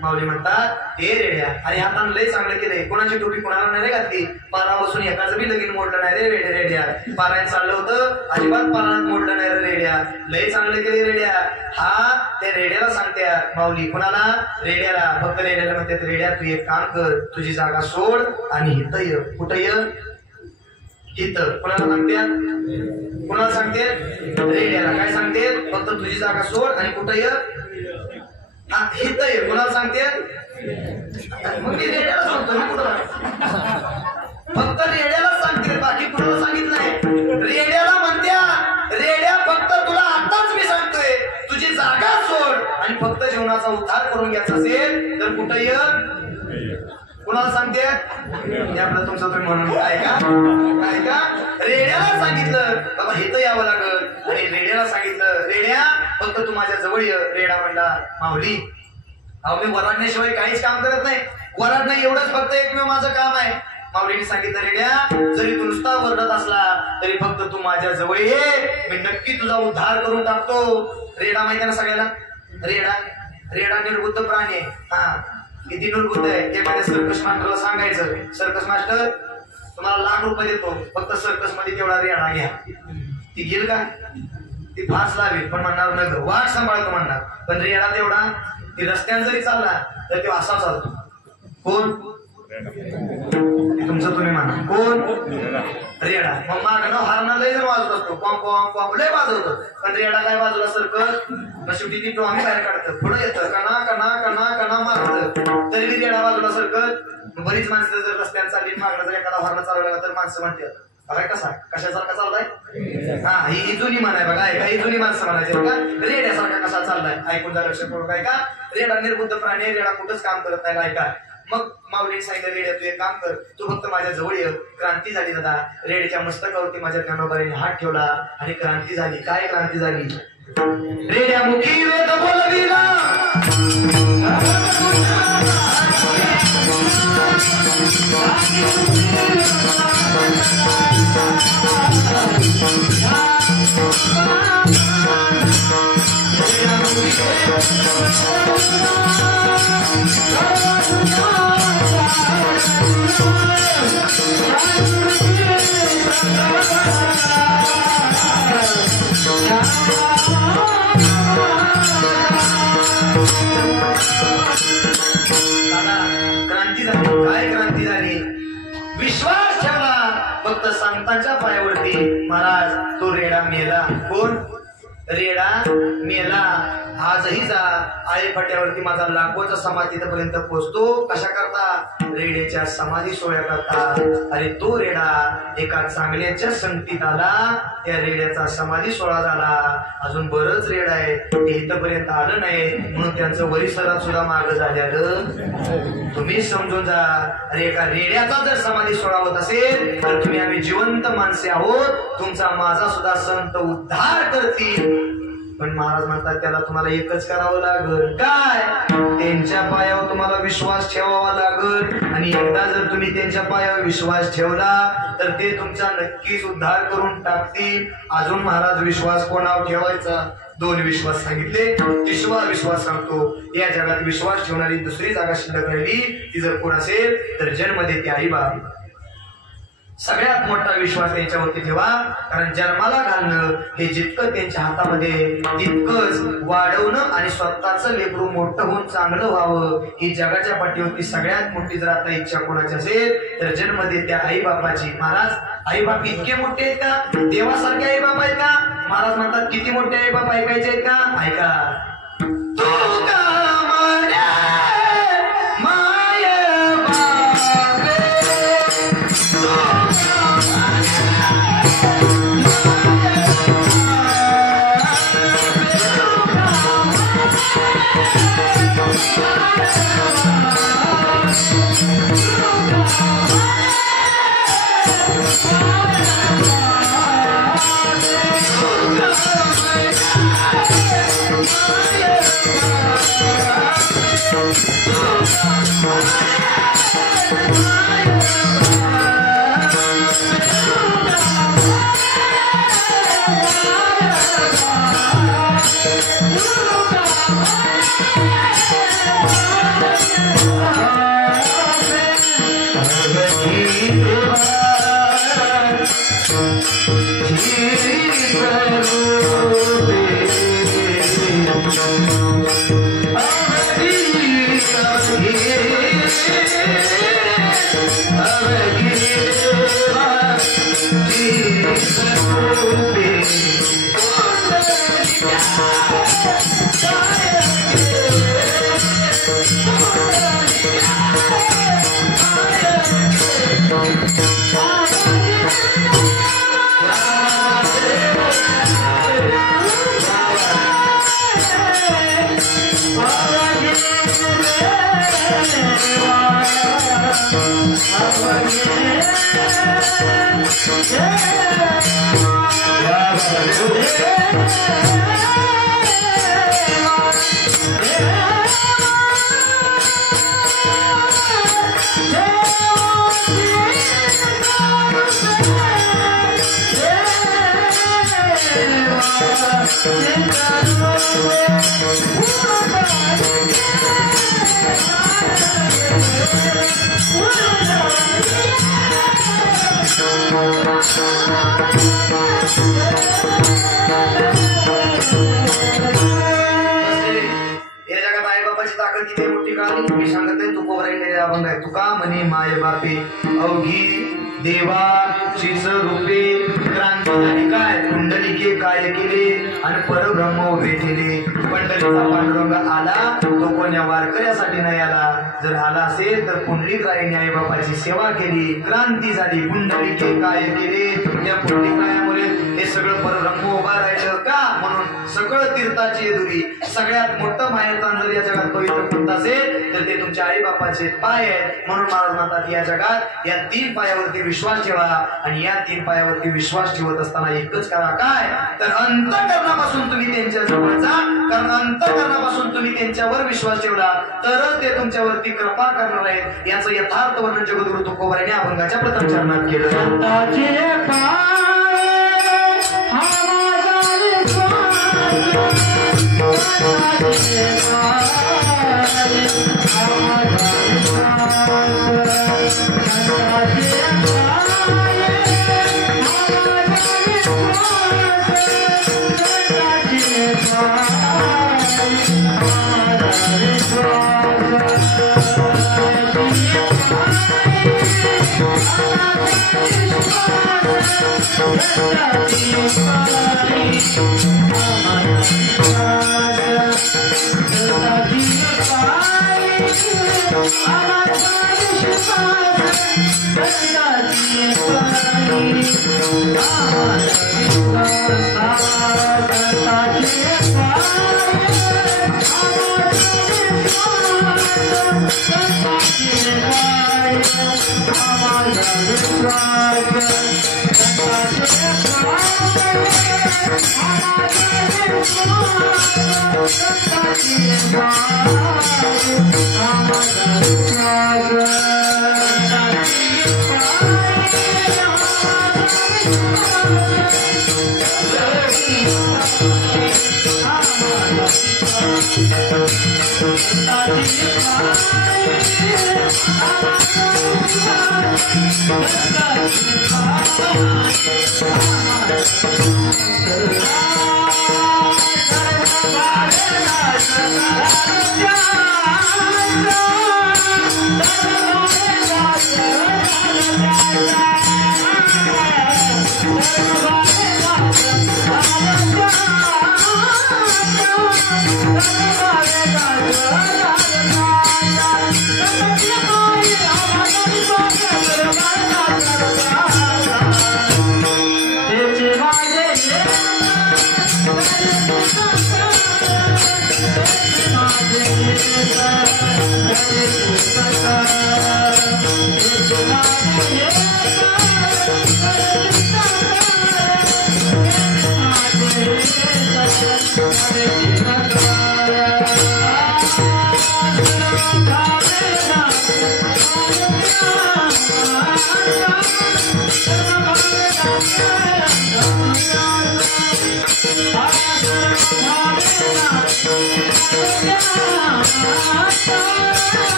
माऊली म्हणतात, हे रेड्या, आणि हातानं लय चांगलं केलंय. कोणाची टोपी कोणाला नाही रे घातली. पारा बसून एकाच बी लगीन मोडलं नाही रे रेड्या. पारायण चाललं होतं, अजिबात पारायण मोडलं नाही रे रेड्या. लय चांगलं केले रेड्या. हा त्या रेड्याला सांगत्या माऊली. कोणाला? रेड्याला. फक्त रेड्याला म्हणतात, रेड्या तू एक काम कर, तुझी जागा सोड आणि हिथं ये. कुठं ये? हिथं. कोणाला सांगत्या? कोणाला सांगते? रेड्याला. काय सांगते? फक्त तुझी जागा सोड आणि कुठं ये? हा हिथं ये. कोणाला सांगते? मग ती रेड्याला सांगतो ना. कुठं? फक्त रेड्याला सांगते, बाकी कुणाला सांगितलं नाही. रेड्याला म्हणत्या, रेड्या फक्त तुला आताच मी सांगतोय, तुझी जागा सोड आणि फक्त जीवनाचा उद्धार करून घ्यायचा असेल तर कुठं ये? कुणाला सांगते? आपलं तुमचं तुम्ही म्हणून काय का? काय का? रेड्याला सांगितलं बाबा हिथं यावं लागल. आणि रेड्याला सांगितलं, रेड्या फक्त तू माझ्या जवळ ये. रेडा म्हणला, माऊली अहो मी वराडण्याशिवाय काहीच काम करत नाही. वराडणं एवढंच फक्त एकमेव माझं काम आहे. माऊलीने सांगितलं, रेड्या जरी तू नुसता वरडत असला तरी फक्त तू माझ्या जवळ ये, मी नक्की तुझा उद्धार करून टाकतो. रेडा माहिती ना सगळ्याला? रेडा निर्बुद्ध प्राणी आहे. हा किती निर्बुद्ध आहे. एखाद्या सर्कस मास्टरला सांगायचं, सर्कस मास्टर तुम्हाला ₹1,00,000 देतो, फक्त सर्कस मध्ये तेवढा रेडा घ्या. ती घेईल का? ती फास लावेल पण म्हणणार नगर वाट सांभाळतो म्हणणार. पण रेडा तेवढा, ती रस्त्याने जरी चालला तर तो असा चालतो. कोण? तुमचं तुम्ही म्हणा. कोण? रेडा. मग मागणं हारणं लय जण वाजत असतो, पॉम पॉम पॉम लय वाजवतो. पण रेडा काय वाजवला सर्कस? मग शेवटी ती आम्ही बाहेर काढतो. पुढे येतं कणा कणा कणा कणा मारतं तरी रेडा वाजवला सर्कस. बरीच माणसं जर रस्त्याने चालली, मागणं जर एखादा हॉर्न चालवला तर माणसं म्हणतात, बघा कसा कशासारखा चाललाय. हा ही जुनी म्हण आहे बघा. ऐका, ही जुनी माणसं म्हणायची बघा. रेड्यासारखा कसा चाललाय. ऐकून जा, लक्ष करू. काय का? रेडा निर्बुद्ध प्राणी आहे. रेडा कुठंच काम करत नाही. ऐका. मग माऊलीने सांगितलं, रेड्या तू एक काम कर, तू फक्त माझ्या जवळ ये. क्रांती झाली दादा. रेड्याच्या मस्तकावरती माझ्या ज्ञानोबाईने हात ठेवला आणि क्रांती झाली. काय क्रांती झाली? रेड्या मुखी वेद बोलविला, क्रांती झाली. काय क्रांती झाली? विश्वास ठेवला फक्त संतांच्या पायावरती. महाराज तो रेडा मेला. कोण? रेडा मेला. आजही जा आळेफाट्यावरती माझा लाखोचा समाधी पर्यंत पोहोचतो. कशा करता? रेड्याच्या समाधी सोहळ्या करता. अरे तो रेडा एका चांगल्याच्या संगतीत आला, त्या रेड्याचा समाधी सोहळा झाला. अजून बरंच रेड आहे ते इथपर्यंत आलं नाही, म्हणून त्यांचं वरिसरात सुद्धा मागं झालेलं तुम्ही समजून जा. अरे एका रेड्याचा जर समाधी सोहळा होत असेल तर तुम्ही आम्ही जिवंत माणसे आहोत, तुमचा माझा सुद्धा संत उद्धार करतील. पण महाराज म्हणतात त्याला तुम्हाला एकच करावं लागल. काय? त्यांच्या पायावर तुम्हाला विश्वास ठेवावा लागल. आणि एकदा जर तुम्ही त्यांच्या पायावर विश्वास ठेवला तर ते तुमचा नक्कीच उद्धार करून टाकतील. अजून महाराज विश्वास कोणावर ठेवायचा? 2 विश्वास सांगितले. 3वा विश्वास सांगतो. या जगात विश्वास ठेवणारी दुसरी जागा शिल्लक राहिली ती जर कोण असेल तर जन्म देते आई बाप. सगळ्यात मोठा विश्वास त्यांच्यावरती ठेवा, कारण जन्माला घालणं हे जितकं त्यांच्या हातामध्ये तितकंच वाढवणं आणि स्वतःचं लेकरू मोठं होऊन चांगलं व्हावं ही जगाच्या पाठीवरती सगळ्यात मोठी जर आता इच्छा कोणाची असेल तर जन्म देत्या आई बापाची. महाराज आई बाप इतके मोठे आहेत का? देवासारखे आई बाप आहेत का? महाराज म्हणतात किती मोठे आई बाप ऐकायचे आहेत का? ऐका. तू का म्हणे माय बापे, तू तुका म्हणे माय बापे अवघी देवाची रूपे क्रांती झाली काय कुंडलिके काय केले आणि परब्रह्म उभे केले. पंढरीचा पांडुरंग आला तो कोण्या वारकऱ्यासाठी नाही आला. जर आला असेल तर पुंडलिकाईने आई बापाची सेवा केली, क्रांती झाली. पुंडलिके काय केले त्या पुंडलिकायामुळे हे सगळं परब्रह्म उभा राहिलं का? म्हणून सगळं तीर्थाची येदुरी सगळ्यात मोठं माहेरतान जर या जगात पवित्र कोणतं असेल तर ते तुमच्या आई बापाचे पाय आहेत. म्हणून महाराज म्हणतात या जगात या 3 पायावरती विश्वास ठेवा आणि या 3 पायावरती विश्वास ठेवत असताना एकच करा काय तर अंतःकरणापासून तुम्ही त्यांच्या जवळ जा. कारण अंतःकरणापासून तुम्ही त्यांच्यावर विश्वास ठेवला तरच ते तुमच्यावरती कृपा करणार आहेत. याचं यथार्थ वर्णन जगद्गुरु तुकोबाराने अभंगाच्या प्रथम चरणात केलं.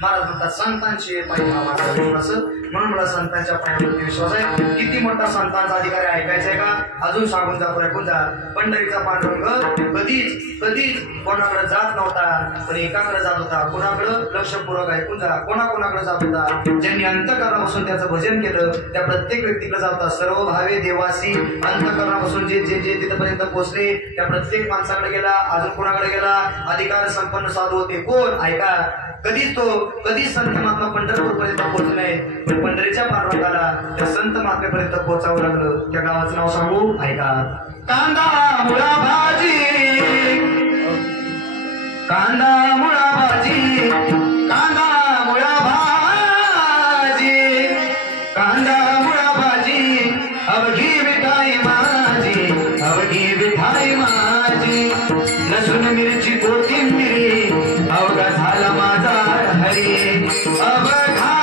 महाराज म्हणतात संतांची पाहिजे म्हणून मला संतांच्या पायावरती विश्वास आहे. किती मोठा संतांचा अधिकारी ऐकायचा आहे का? अजून सांगून जा ऐकून जा. पंढरीचा पांडुरंग कधीच कोणाकडे जात नव्हता, पण एकाकडे जात होता. कोणाकडे? लक्षपूर्वक ऐकून जा. कोणाकडे जात होता? ज्यांनी अंतःकरणापासून त्याचं भजन केलं त्या प्रत्येक व्यक्तीकडे जात होता. सर्व भावे देवासी अंतःकरणापासून जे जे जे तिथपर्यंत पोहोचले त्या प्रत्येक माणसाकडे गेला. अजून कोणाकडे गेला? अधिकार संपन्न साधू होते. कोण? ऐका. कधीच संत महात्मा पंढरपूर पर्यंत पोहोचले नाही, पण पंढरीच्या पांडुरंगाला त्या संत महात्म्यापर्यंत पोहोचावं लागलं. त्या गावाचं नाव सांगू, ऐका. कांदा मुळा भाजी, कांदा मुळा भाजी, कांदा मुळा भाजी, कांदा मुळा भाजी, अवघी विठाई माझी, अवघी विठाई माझी, लसूण मिरची कोथिंबिरी, अवघा झाला माझा हरी, अवघा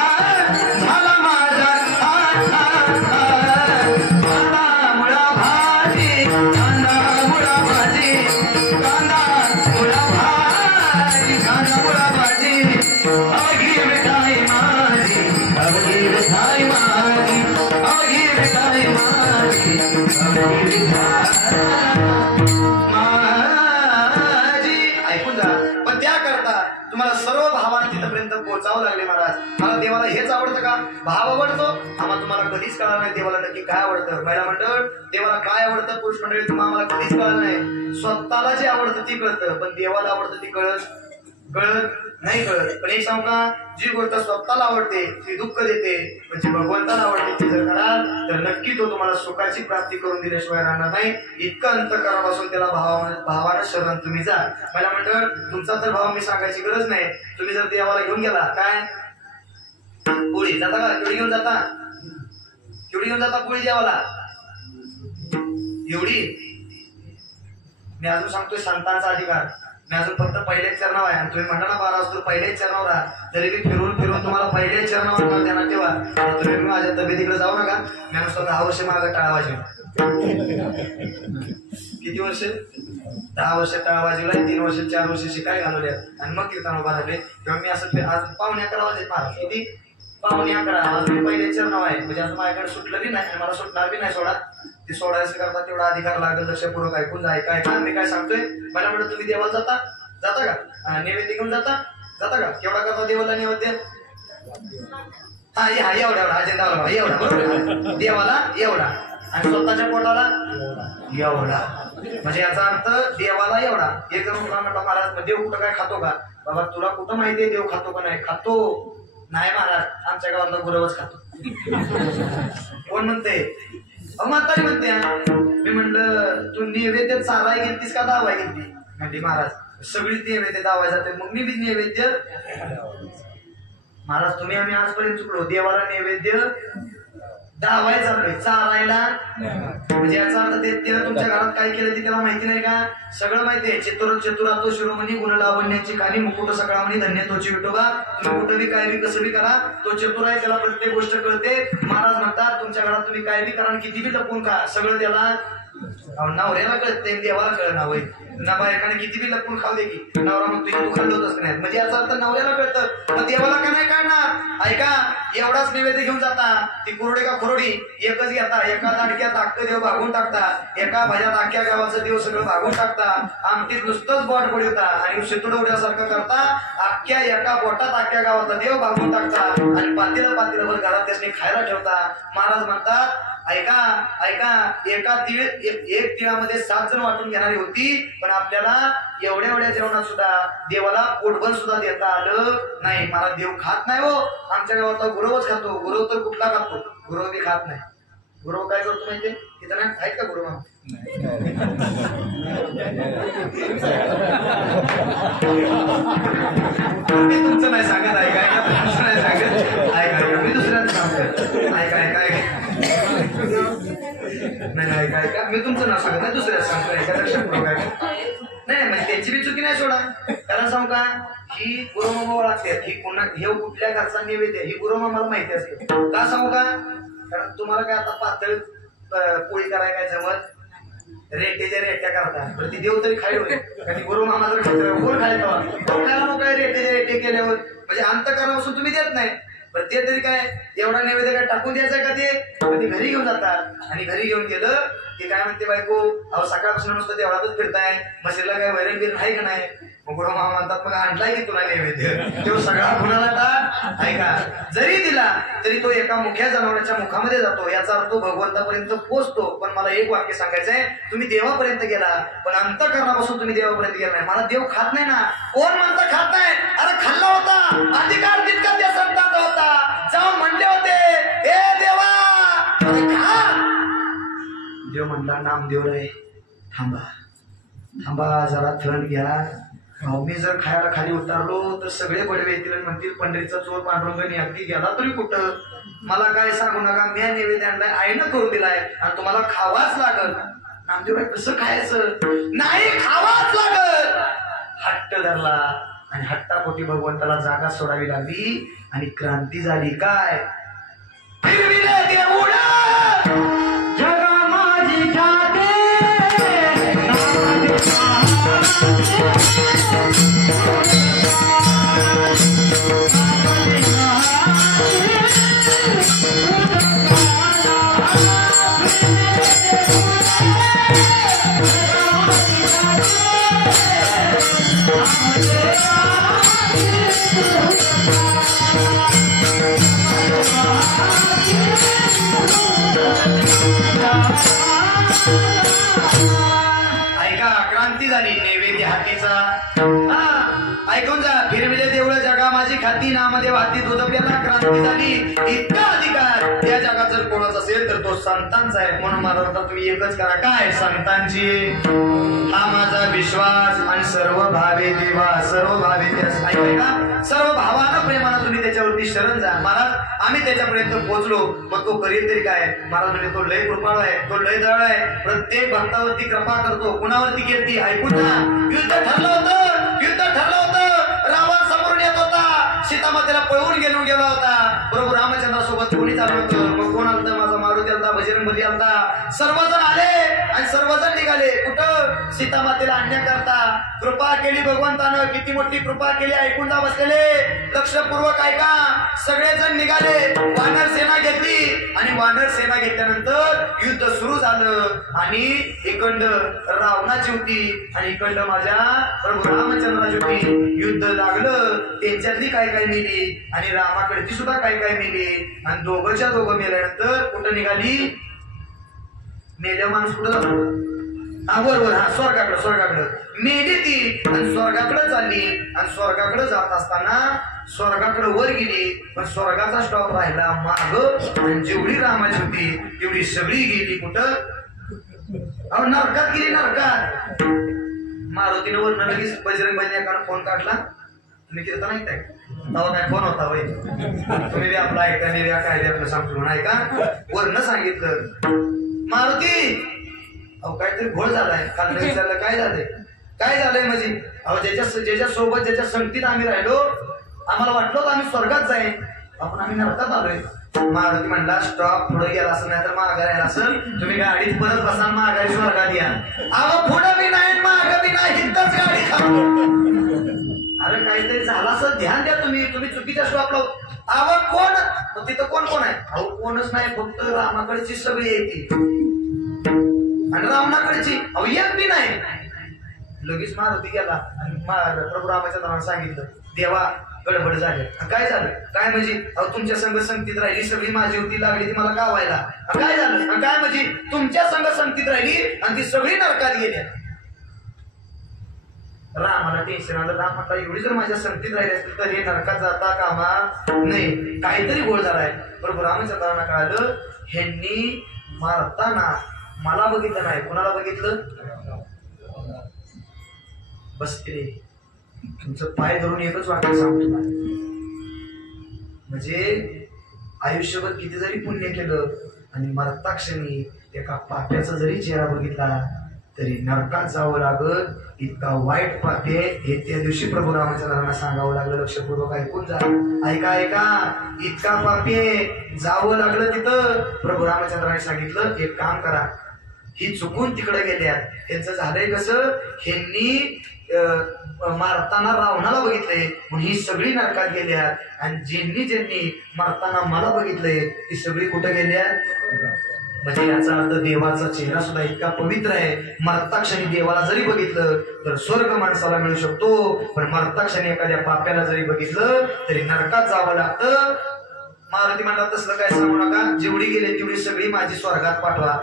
झाला माझा कांदा मुळा भाजी, कांदा मुळा भाजी, कांदा मुळा भाजी, कांदा मुळा भाजी, अवघी मिठाई माझी, अवघी मिठाई माझी, अवघी मिठाई माझी, अवघी ऐकून जा. पण त्याकरता तुम्हाला सर्व भावाने तिथपर्यंत पोहोचावं लागले. महाराज मला देवाला हेच आवडतं का? भाव आवडतो आम्हाला. तुम्हाला कधीच कळलं नाही देवाला नक्की काय आवडतं. महिला मंडळ देवाला काय आवडतं, पुरुष मंडळी तुम्हाला आम्हाला कधीच कळलं नाही. स्वतःला जे आवडतं ती कळतं, पण देवाला आवडतं ती कळत नाही कळत. पण एक सांगू का, जी गोष्ट स्वतःला आवडते ती दुःख देते, पण जी भगवंताला आवडते ती जर कराल तर नक्की तो तुम्हाला सुखाची प्राप्ती करून दिल्याशिवाय राहणार नाही. इतकं अंतःकरणापासून त्याला भावानं शरण तुम्ही जा. मला मंडळ तुमचा तर भाव मी सांगायची गरज नाही. तुम्ही जर देवाला घेऊन गेला काय पोळी जाता का? केवढी घेऊन जाता? केवढी घेऊन जाता पोळी देवाला? एवढी. मी अजून सांगतोय संतांचा अधिकार. मी अजून फक्त पहिल्याच चरणावर आहे. तुम्ही म्हणता ना महाराज तू पहिल्याच चरणावर राहा, तरी मी फिरून तुम्हाला पहिल्याच चरणावर ध्यानात ठेवा. तुम्ही माझ्या तब्येतीकडे जाऊ नका. मी नुसतं 10 वर्ष माझा टाळाबाजी. किती वर्ष? 10 वर्ष टाळाबाजीला, 3 वर्ष 4 वर्ष शिकाय घालवल्या आणि मग कीर्तन उभा राहिले. तेव्हा मी असं आज 11:15 वाजले. महाराज किती? 11:15. आज मी पहिल्याच चरणावर आहे. म्हणजे असं माझ्याकडे सुटलं बी नाही, मला सुटणार बी नाही. सोडा ते सोडायचं करता तेवढा अधिकार लागेल. लक्षपूर्वक ऐकून जा. ऐका मी काय सांगतोय. मला म्हणत तुम्ही देवाला जाता का? नैवेद्य घेऊन जाता का? केवढा करता देवाला नैवेद्य? एवढा अजेंडावर एवढा, बरोबर. देवाला एवढा आणि स्वतःच्या पोटाला एवढा. म्हणजे याचा अर्थ देवाला एवढा. एक जण म्हटलं महाराज देव कुठं काय खातो का? बाबा तुला कुठं माहितीये देव खातो का नाही? खातो नाही महाराज आमच्या गावातला गुरवच खातो. कोण म्हणते? म्हातारी म्हणते. मी म्हणलं तू नैवेद्य चाराय गेलतीस का दावाय गेलती? म्हणजे महाराज सगळी नैवेद्य दावाय जाते. मग मी बी नैवेद्य. महाराज तुम्ही आम्ही आजपर्यंत चुकलो. देवाला नैवेद्य दावाय जातोय, चारायला म्हणजे याचा अर्थ त्यानं तुमच्या घरात काय केलं ते त्याला माहिती नाही का? सगळं माहिती आहे. चतुरातो शिरोमणी गुण लावण्याची खाली मुकुट सगळा म्हणे धन्य तोची विठोबा. तुम्ही कुठं बी काय बी कसं बी करा, तो चतुर आहे, त्याला प्रत्येक गोष्ट कळते. महाराज म्हणतात तुमच्या घरात तुम्ही काय बी करा आणि किती बी लपून खा, सगळं त्याला नवऱ्याला कळत नाही, देवाला कळ ना. ना बायकाने किती बी लपून खाऊ दे की नवरा मग तुझी तू खाल्लं होतच नाही. म्हणजे याचा अर्थ नवऱ्याला कळतं, मग देवाला का नाही कळणार? ऐका, एवढाच नैवेद्य घेऊन जाता, ती कुरडी का खुरडी एकच घेता, एका दाडक्यात अख्खं देव भागून टाकता, एका भाज्यात अख्ख्या गावाचं देव सगळं भागून टाकता, आमटीत नुसतंच बोट पडवता आणि शितुडवड्यासारखं करता, अख्ख्या एका बोटात अख्ख्या गावाचा देव भागून टाकता आणि पातेलं घरात त्याने खायला ठेवता. महाराज म्हणतात ऐका ऐका, एक तिळामध्ये 7 जण वाटून घेणारी होती, पण आपल्याला एवढ्या जेवणात सुद्धा देवाला पोटभर सुद्धा देता आलं नाही. मला देव खात नाही हो. आमच्या गावातला गुरवच खातो. गुरव तर कुठला खातो? गुरव बी खात नाही. गुरव काय करतो माहितीये? तिथं नाही आहेत का गुरव? मी तुमचं नाही सांगत, ऐका तुमचं नाही सांगत, ऐका मी दुसऱ्यांचं सांगतो. ऐका नाही ऐका, मी तुमचं नाव सांगत नाही, दुसऱ्याच सांगतो. ऐका लक्षात नाही म्हणजे त्यांची बी चुकी नाही सोडा. कारण सांगू का, ही गुरुमामा ओळखते, ही हे कुठल्या घरचा नैवेद्य ही गुरुमामाला माहिती असते. का सांगू का? कारण तुम्हाला काय आता पातळ पोळी कराय काय जमत, रेट्याच्या रेट्या करतात, तर ती देव तरी खाई होईल. कारण गुरुमामा जर कोण खायला मग काय रेट्याच्या रेटे केल्यावर म्हणजे अंतकरणापासून तुम्ही देत नाही. पण ते तरी काय एवढा नैवेद्य काय टाकून द्यायचं का? ते कधी घरी घेऊन जातात आणि घरी घेऊन गेलं ते काय म्हणते बायको, अहो सकाळपासून नुसतं देवळातच फिरताय, म्हशीला काय वैरण बिरण आहे का नाही? मग गुरुमामा म्हणतात मग आणलाय की तुला नैवेद्य? तो सगळा कुणाला ऐका जरी दिला तरी तो एका मुख्या जनावरांच्या मुखामध्ये जातो. याचा अर्थ भगवंतापर्यंत पोहोचतो. पण मला एक वाक्य सांगायचंय, तुम्ही देवापर्यंत गेला पण अंतःकरणापासून तुम्ही देवापर्यंत गेला नाही. मला देव खात नाही ना. कोण म्हणतं खात नाही? अरे खाल्ला होता, अधिकार तितका त्या संतांचा होता. जाऊन म्हणले होते हे देवा खा. देव म्हणला नामदेव रे थांबा जरा थंड घ्या. मी जर खायला खाली उतारलो तर सगळे बडवे येतील आणि म्हणतील पंढरीचा चोर पांडुरंगाने अगदी गेला तरी कुठं. मला काय सांगू नका, मी नैवेद्य आणलाय, आईनं करून दिलाय आणि तुम्हाला खावाच लागल. नामदेव कसं खायचं? नाही खावाच लागल. हट्ट धरला आणि हट्टापोटी भगवंताला जागा सोडावी लागली आणि क्रांती झाली. काय फिरविले देऊळ जगा माझी ख्याती. ऐका क्रांती झाली नैवेद्य हातीचा. ऐकून जा, फिरविले देऊळ जगा माझी खाती, नामदेव हाती दुधप्याला क्रांती झाली. इतका अधिकार या जगात जर कोणाचा असेल तर तो संतांचा आहे. म्हणून मला तुम्ही एकच करा, काय संतांची हा माझा विश्वास आणि सर्व भावे देवा सर्व भावे ऐका सर्व भावानं प्रेमानं तुम्ही त्याच्यावरती शरण जा. महाराज आम्ही त्याच्यापर्यंत पोहोचलो, मग तो करील तरी काय? महाराज म्हणजे तो लय कृपाळ आहे, तो लय दयाळू आहे, प्रत्येक भक्तावरती कृपा करतो. कुणावरती केली ऐकून ना. युद्ध ठरलं होतं, रावण समोरून येत होता, सीतामातेला पळवून गेला होता. प्रभू रामचंद्रासोबत कोणी चालू होतं? मग कोण आलता? माझा मारुती आलता, बजरंगबली आलता. सर्वजण आले आणि सर्वजण निघाले. कुठं? सीतामातेला आणण्याकरता. कृपा केली भगवंतानं, किती मोठी कृपा केली ऐकून जा बसलेले. लक्षपूर्वक ऐका. सगळेजण निघाले, वानर सेना घेतली आणि वानर सेना घेतल्यानंतर युद्ध सुरू झालं आणि इकंड रावणाची होती आणि इकंड माझ्या प्रभू रामचंद्राची होती. युद्ध लागलं, त्यांच्यातली काय मिली आणि रामाकडची सुद्धा काय मिली आणि दोघं मेल्यानंतर कुठं निघाली? मेल्या माणूस कुठं जातो? हा बरोबर, हा स्वर्गाकडं मेली ती आणि स्वर्गाकडे चालली आणि स्वर्गाकडे जात असताना स्वर्गाकडे वर गेली पण स्वर्गाचा स्टॉप राहिला माग आणि जेवढी रामाची होती तेवढी सगळी गेली कुठं? अहो नरकात गेली, नरकात. मारुतीनं वरनं लगेच बजरंग बाईने फोन काढला. तुम्ही कीर्तन ऐकताय तेव्हा काय फोन होता वय तुम्ही बी आपला ऐका नाही काय आपलं सांगतो नाही का? वरनं सांगितलं मारुती अहो काहीतरी घोळ झालाय. काल विचारलं काय झालंय म्हणजे अहो ज्याच्या सोबत ज्याच्या संगतीत आम्ही राहिलो आम्हाला वाटलं होतं आम्ही स्वर्गात जाईल आपण आम्ही नरकात आलोय. मारुती म्हणला स्टॉप पुढे गेला असं नाही तर माघारी आला असं तुम्ही गाडीत परत बसा माघारी स्वर्गात या. अहो पुढं बी नाही मागं बी नाही इथंच गाडी थांबलो. अरे काहीतरी झालं असं ध्यान द्या तुम्ही चुकीच्या स्टॉपला. अहो कोण तिथं कोण आहे? अहो कोणच नाही फक्त रामाकडची सगळी येते आणि रावणाकडची अहो एक बी नाही. लगेच मारुती गेला आणि प्रभू रामाच्या नावानं सांगितलं देवा गडबड झाली. काय झालं? काय म्हणजे अहो तुमच्या संघ संगतीत राहिली सगळी माझी होती लागली ती मला गावायला. काय झालं? काय म्हणजे तुमच्या संघ संगतीत राहिली आणि ती सगळी नरकात गेल्या. रामाला टेन्शन आलं. राम आता एवढी जर माझ्या संगतीत राहिली असतील तर हे नरकात जाता कामा नाही. काहीतरी गोळ झालाय. प्रभू रामचंद्रांना कळालं ह्यांनी मारताना मला बघितलं नाही. कोणाला बघितलं? बस रे तुमचं पाय धरून एकच वाक्य सांगतो म्हणजे आयुष्यभर किती जरी पुण्य केलं आणि मरताक्षणी एका पाप्याचा जरी चेहरा बघितला तरी नरकात जावं लागत. इतका वाईट पापे हे त्या दिवशी प्रभू रामचंद्रांना सांगावं लागलं. लक्षपूर्वक ऐकून जा. ऐका इतका पापे जावं लागलं तिथं. प्रभू रामचंद्रांनी सांगितलं एक काम करा ही चुकून तिकडे गेल्या. त्यांचं झालंय कसं ह्यांनी मारताना रावणाला बघितलंय म्हणून ही सगळी नरकात गेल्यात आणि ज्यांनी मारताना मला बघितलंय ती सगळी कुठे गेल्यात. म्हणजे याचा अर्थ देवाचा चेहरा सुद्धा इतका पवित्र आहे. मरताक्षणी देवाला जरी बघितलं तर स्वर्ग माणसाला मिळू शकतो पण मरताक्षणी एखाद्या पाप्याला जरी बघितलं तरी नरकात जावं लागतं. मारुती म्हणतात तसलं काय सांगू नका. जेवढी गेले तेवढी सगळी माझी स्वर्गात पाठवा.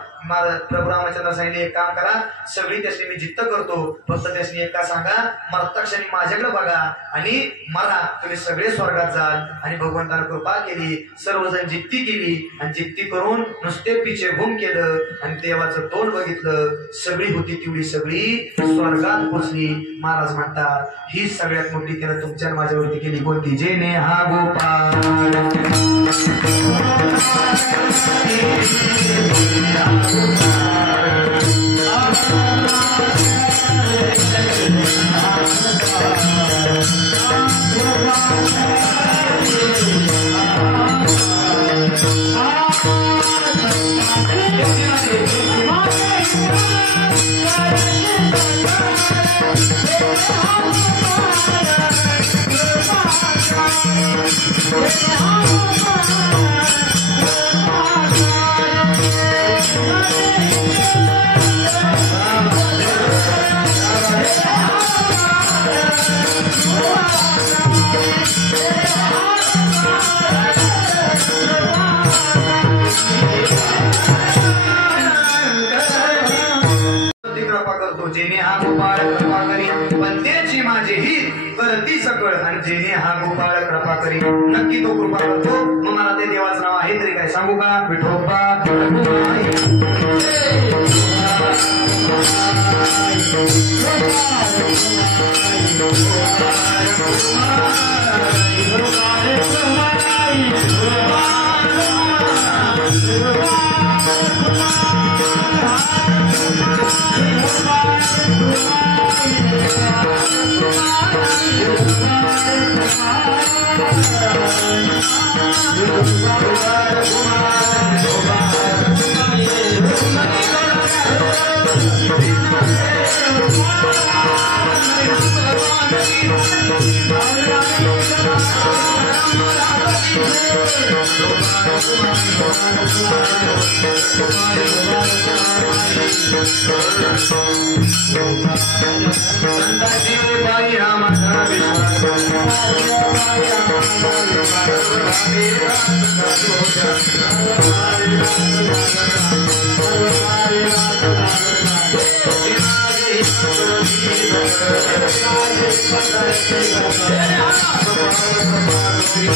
प्रभू रामचंद्र सांगितले एक काम करा सगळी त्यासनी मी जित्त करतो फक्त त्यासनी एक का सांगा मरताक्षणी माझ्याकडे बघा आणि मरा तुम्ही सगळे स्वर्गात जाल. आणि भगवंतानं कृपा केली सर्वजण जित्ती केली आणि जित्ती करून नुसते पिछे घुम केलं आणि देवाचं तोंड बघितलं सगळी होती तेवढी सगळी स्वर्गात पोचली. महाराज म्हणतात ही सगळ्यात मोठी त्यानं तुमच्या माझ्यावरती केली कोणती? जेने हा गोपाळ जेने हा गोपाळ कृपा करी पण त्याची माझी ही करती सकळ आणि जेने हा गोपाळ कृपा करी नक्की तो कृपा करतो. मग मला ते देवाचं नाव आहे तरी काय सांगू का? विठोबा झोपले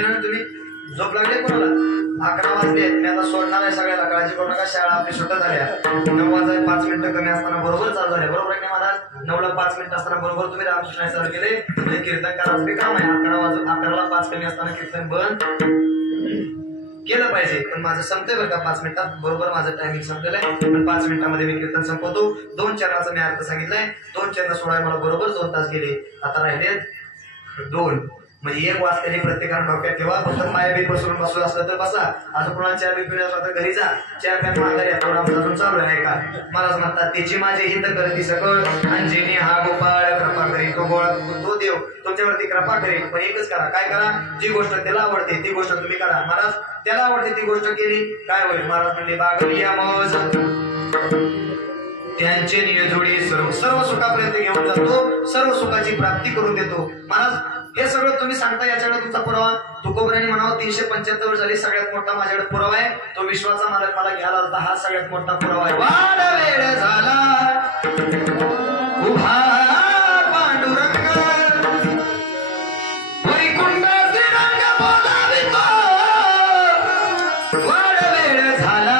ना तुम्ही? झोप लागले कोणाला? 11 वाजले. मी आता सोडणार आहे सगळ्याला. काळजी करू नका. शाळा आपली सुटत आल्या. 9 वाजाय 5 मिनिटं कमी असताना बरोबर चालू झाले. बरोबर आहे का महाराज? 9ला 5 मिनिटं असताना बरोबर तुम्ही रामकृष्ण चालू केले. म्हणजे कीर्तन करायचं बी काम आहे. 11ला 5 कमी असताना कीर्तन बंद केलं पाहिजे. पण माझं संपतंय बरं का 5 मिनिटात. बरोबर माझं टायमिंग संपलेलं आहे. पण 5 मिनिटांमध्ये मी कीर्तन संपवतो. 2 चरणाचा मी अर्थ सांगितलाय. 2 चरण सोडाय मला बरोबर 2 तास गेले. आता राहिले 2. म्हणजे 1 वाजता प्रत्येकानं डोक्यात ठेवा. फक्त माया बी बसून बसलं असलं तर बसा. आता कोणाला चहा बी पिण्यास असला तर घरी जा. चहा प्यान माघारी या. थोडा अजून चालू आहे का? महाराज म्हणतात त्याची माझे हित करती सकळ अंजिनी हा गोपाळ कृपा करी. तो देव तुमच्यावरती कृपा करेल. पण एकच करा. काय करा? जी गोष्ट त्याला आवडते ती गोष्ट तुम्ही करा. महाराज त्याला आवडते ती गोष्ट केली काय होईल? महाराज म्हणले बागलिया मौज त्यांचे नियजोडी सर्व सुखापर्यंत घेऊन जातो. सर्व सुखाची प्राप्ती करून देतो. महाराज हे सगळं तुम्ही सांगता. याच्याकडे तुमचा पुरावा तुकोबराने म्हणावं 375 वर्ष झाली. सगळ्यात मोठा माझ्याकडे पुरावा आहे. तो विश्वाचा मालक मला घ्यायला आलता. हा सगळ्यात मोठा पुरावा आहे. वाड वेळ झाला उभा पांडुरंग वैकुंठ श्रीरंग बोलावितो. वाड वेळ झाला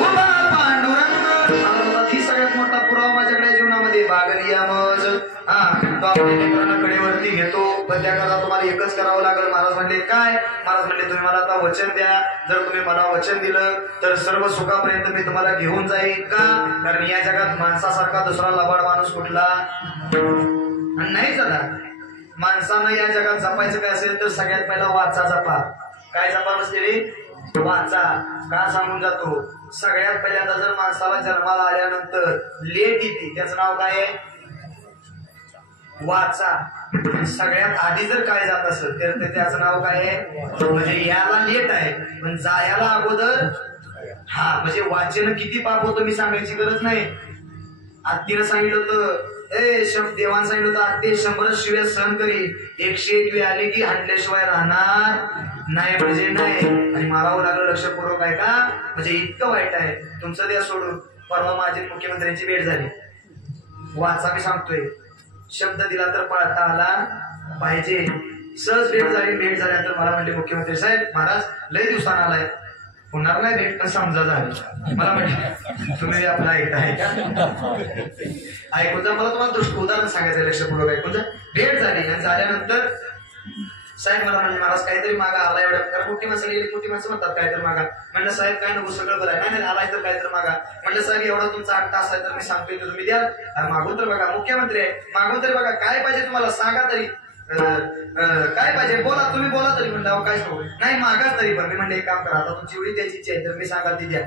उभा पांडुरंग. ही सगळ्यात मोठा पुरावा माझ्याकडे जीवनामध्ये. बागलिया मज हा तो आपल्या लेकरांना कडेवरती घेतो. पण त्याकरता तुम्हाला एकच करावं लागेल. महाराज म्हणले काय? महाराज म्हणले तुम्ही मला आता वचन द्या. जर तुम्ही मला वचन दिलं तर सर्व सुखापर्यंत मी तुम्हाला घेऊन जाईल. का? कारण या जगात माणसासारखा दुसरा लबाड माणूस कुठला नाही झाला. माणसानं या जगात जपायचं काय असेल तर सगळ्यात पहिला वाचा जपा. काय जपा नसलेली? वाचा. का सांगून जातो? सगळ्यात पहिल्यांदा जर माणसाला जन्माला आल्यानंतर लेट येते त्याचं नाव काय आहे? वाचा. सगळ्यात आधी जर काय जात असेल तर त्याचं नाव काय आहे? म्हणजे याला लेट आहे पण जायला अगोदर. हा म्हणजे वाचन किती पाप होतं मी सांगायची गरज नाही. आत्तीनं सांगितलं होतं देवान सांगितलं होतं आत्ते 100 शिव्या सहन करी. 101 वेळ आले की हाणल्याशिवाय राहणार नाही म्हणजे नाही. आणि मारावं लागलं लक्षपूर्वक आहे का? म्हणजे इतकं वाईट आहे. तुमचं द्या सोडून. परवा माझी मुख्यमंत्र्यांची भेट झाली. वाचा मी सांगतोय. शब्द दिला तर पाळता आला पाहिजे. सहज भेट झाल्यानंतर मला म्हणले मुख्यमंत्री साहेब महाराज लय दिवसांना आलाय. होणार नाही भेट पण समजा झाली. मला म्हटलं तुम्ही आपला ऐकताय का? ऐकून जा. मला तुम्हाला उदाहरण सांगायचं लक्षपूर्वक ऐकून जा. भेट झाली आणि झाल्यानंतर साहेब मला म्हणजे महाराज काहीतरी मागा आला एवढ्या. कारण मोठी माणसं गेली. मोठी माणसं म्हणतात काहीतरी मागा. म्हणलं साहेब काय नको सगळं बरं आहे. नाही आलाय तर काहीतरी मागा. म्हणलं साहेब एवढा तुमचा 8 तास आहे तर मी सांगतोय तर तुम्ही द्या. मागून तर बघा. मुख्यमंत्री आहे मागून तरी बघा. काय पाहिजे तुम्हाला सांगा तरी. काय पाहिजे बोला. तुम्ही बोला तरी. म्हणलं काय सांगू नाही मागा तरी. पण मी म्हणले एक काम करा. आता तुमची एवढी द्यायची इच्छा आहे तर मी सांगा ती द्या.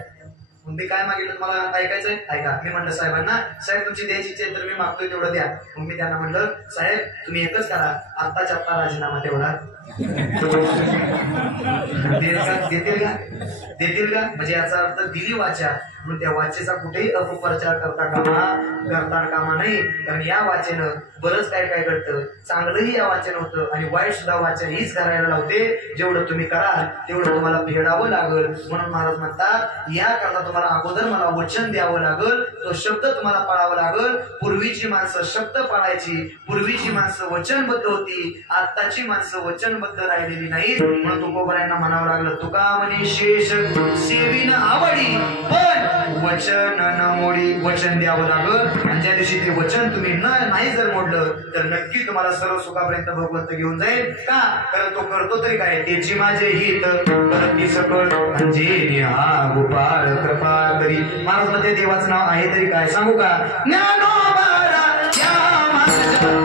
मग मी काय मागितलं तुम्हाला ऐकायचंय ऐका. मी म्हणलं साहेबांना साहेब तुमची द्यायची इच्छा आहे तर मी मागतोय तेवढं द्या. मग मी त्यांना म्हणलं साहेब तुम्ही एकच करा. आत्ताच्या आत्ता राजीनामा तेवढा देतील का? म्हणजे याचा अर्थ दिली वाचा. म्हणून त्या वाचेचा कुठेही अपप्रचार करता कामा नाही. कारण या वाचेनं बरंच काय काय घडतं. चांगलंही या वाचन होतं आणि वाईट सुद्धा वाचन हीच करायला लावते. जेवढं तुम्ही कराल तेवढं तुम्हाला फेडावं लागल. म्हणून महाराज म्हणतात या करता तुम्हाला अगोदर मला वचन द्यावं लागल. तो शब्द तुम्हाला पाळावा लागल. पूर्वीची माणसं शब्द पाळायची. पूर्वीची माणसं वचनबद्ध होती. आत्ताची माणसं वचनबद्ध राहिलेली नाहीत. म्हणून तुकोबरायांना म्हणावं लागलं तुका म्हणे शेष सेवीन आवडी पण वचन न मोडी. वचन द्यावं लागल. आणि ज्या दिवशी ते वचन तुम्ही नाही जर मोडलं तर नक्की तुम्हाला सर्व सुखापर्यंत भगवंत घेऊन जाईल. का? कारण तो करतो तरी काय? त्याची माझे हित करती सकळ म्हणजे हा गोपाळ कृपा करी. महाराज मध्ये देवाचं नाव आहे तरी काय सांगू का? ज्ञानोबारा या माझ्या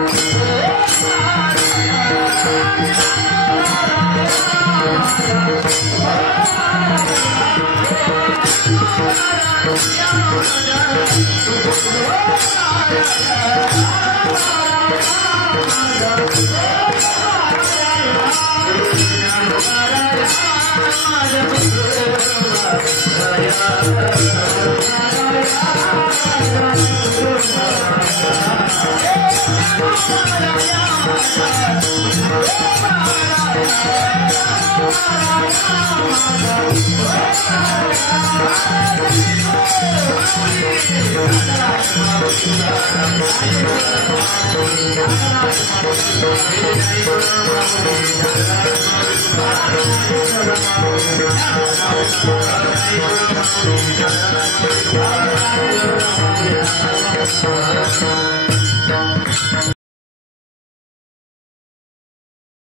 Thank you. Thank you.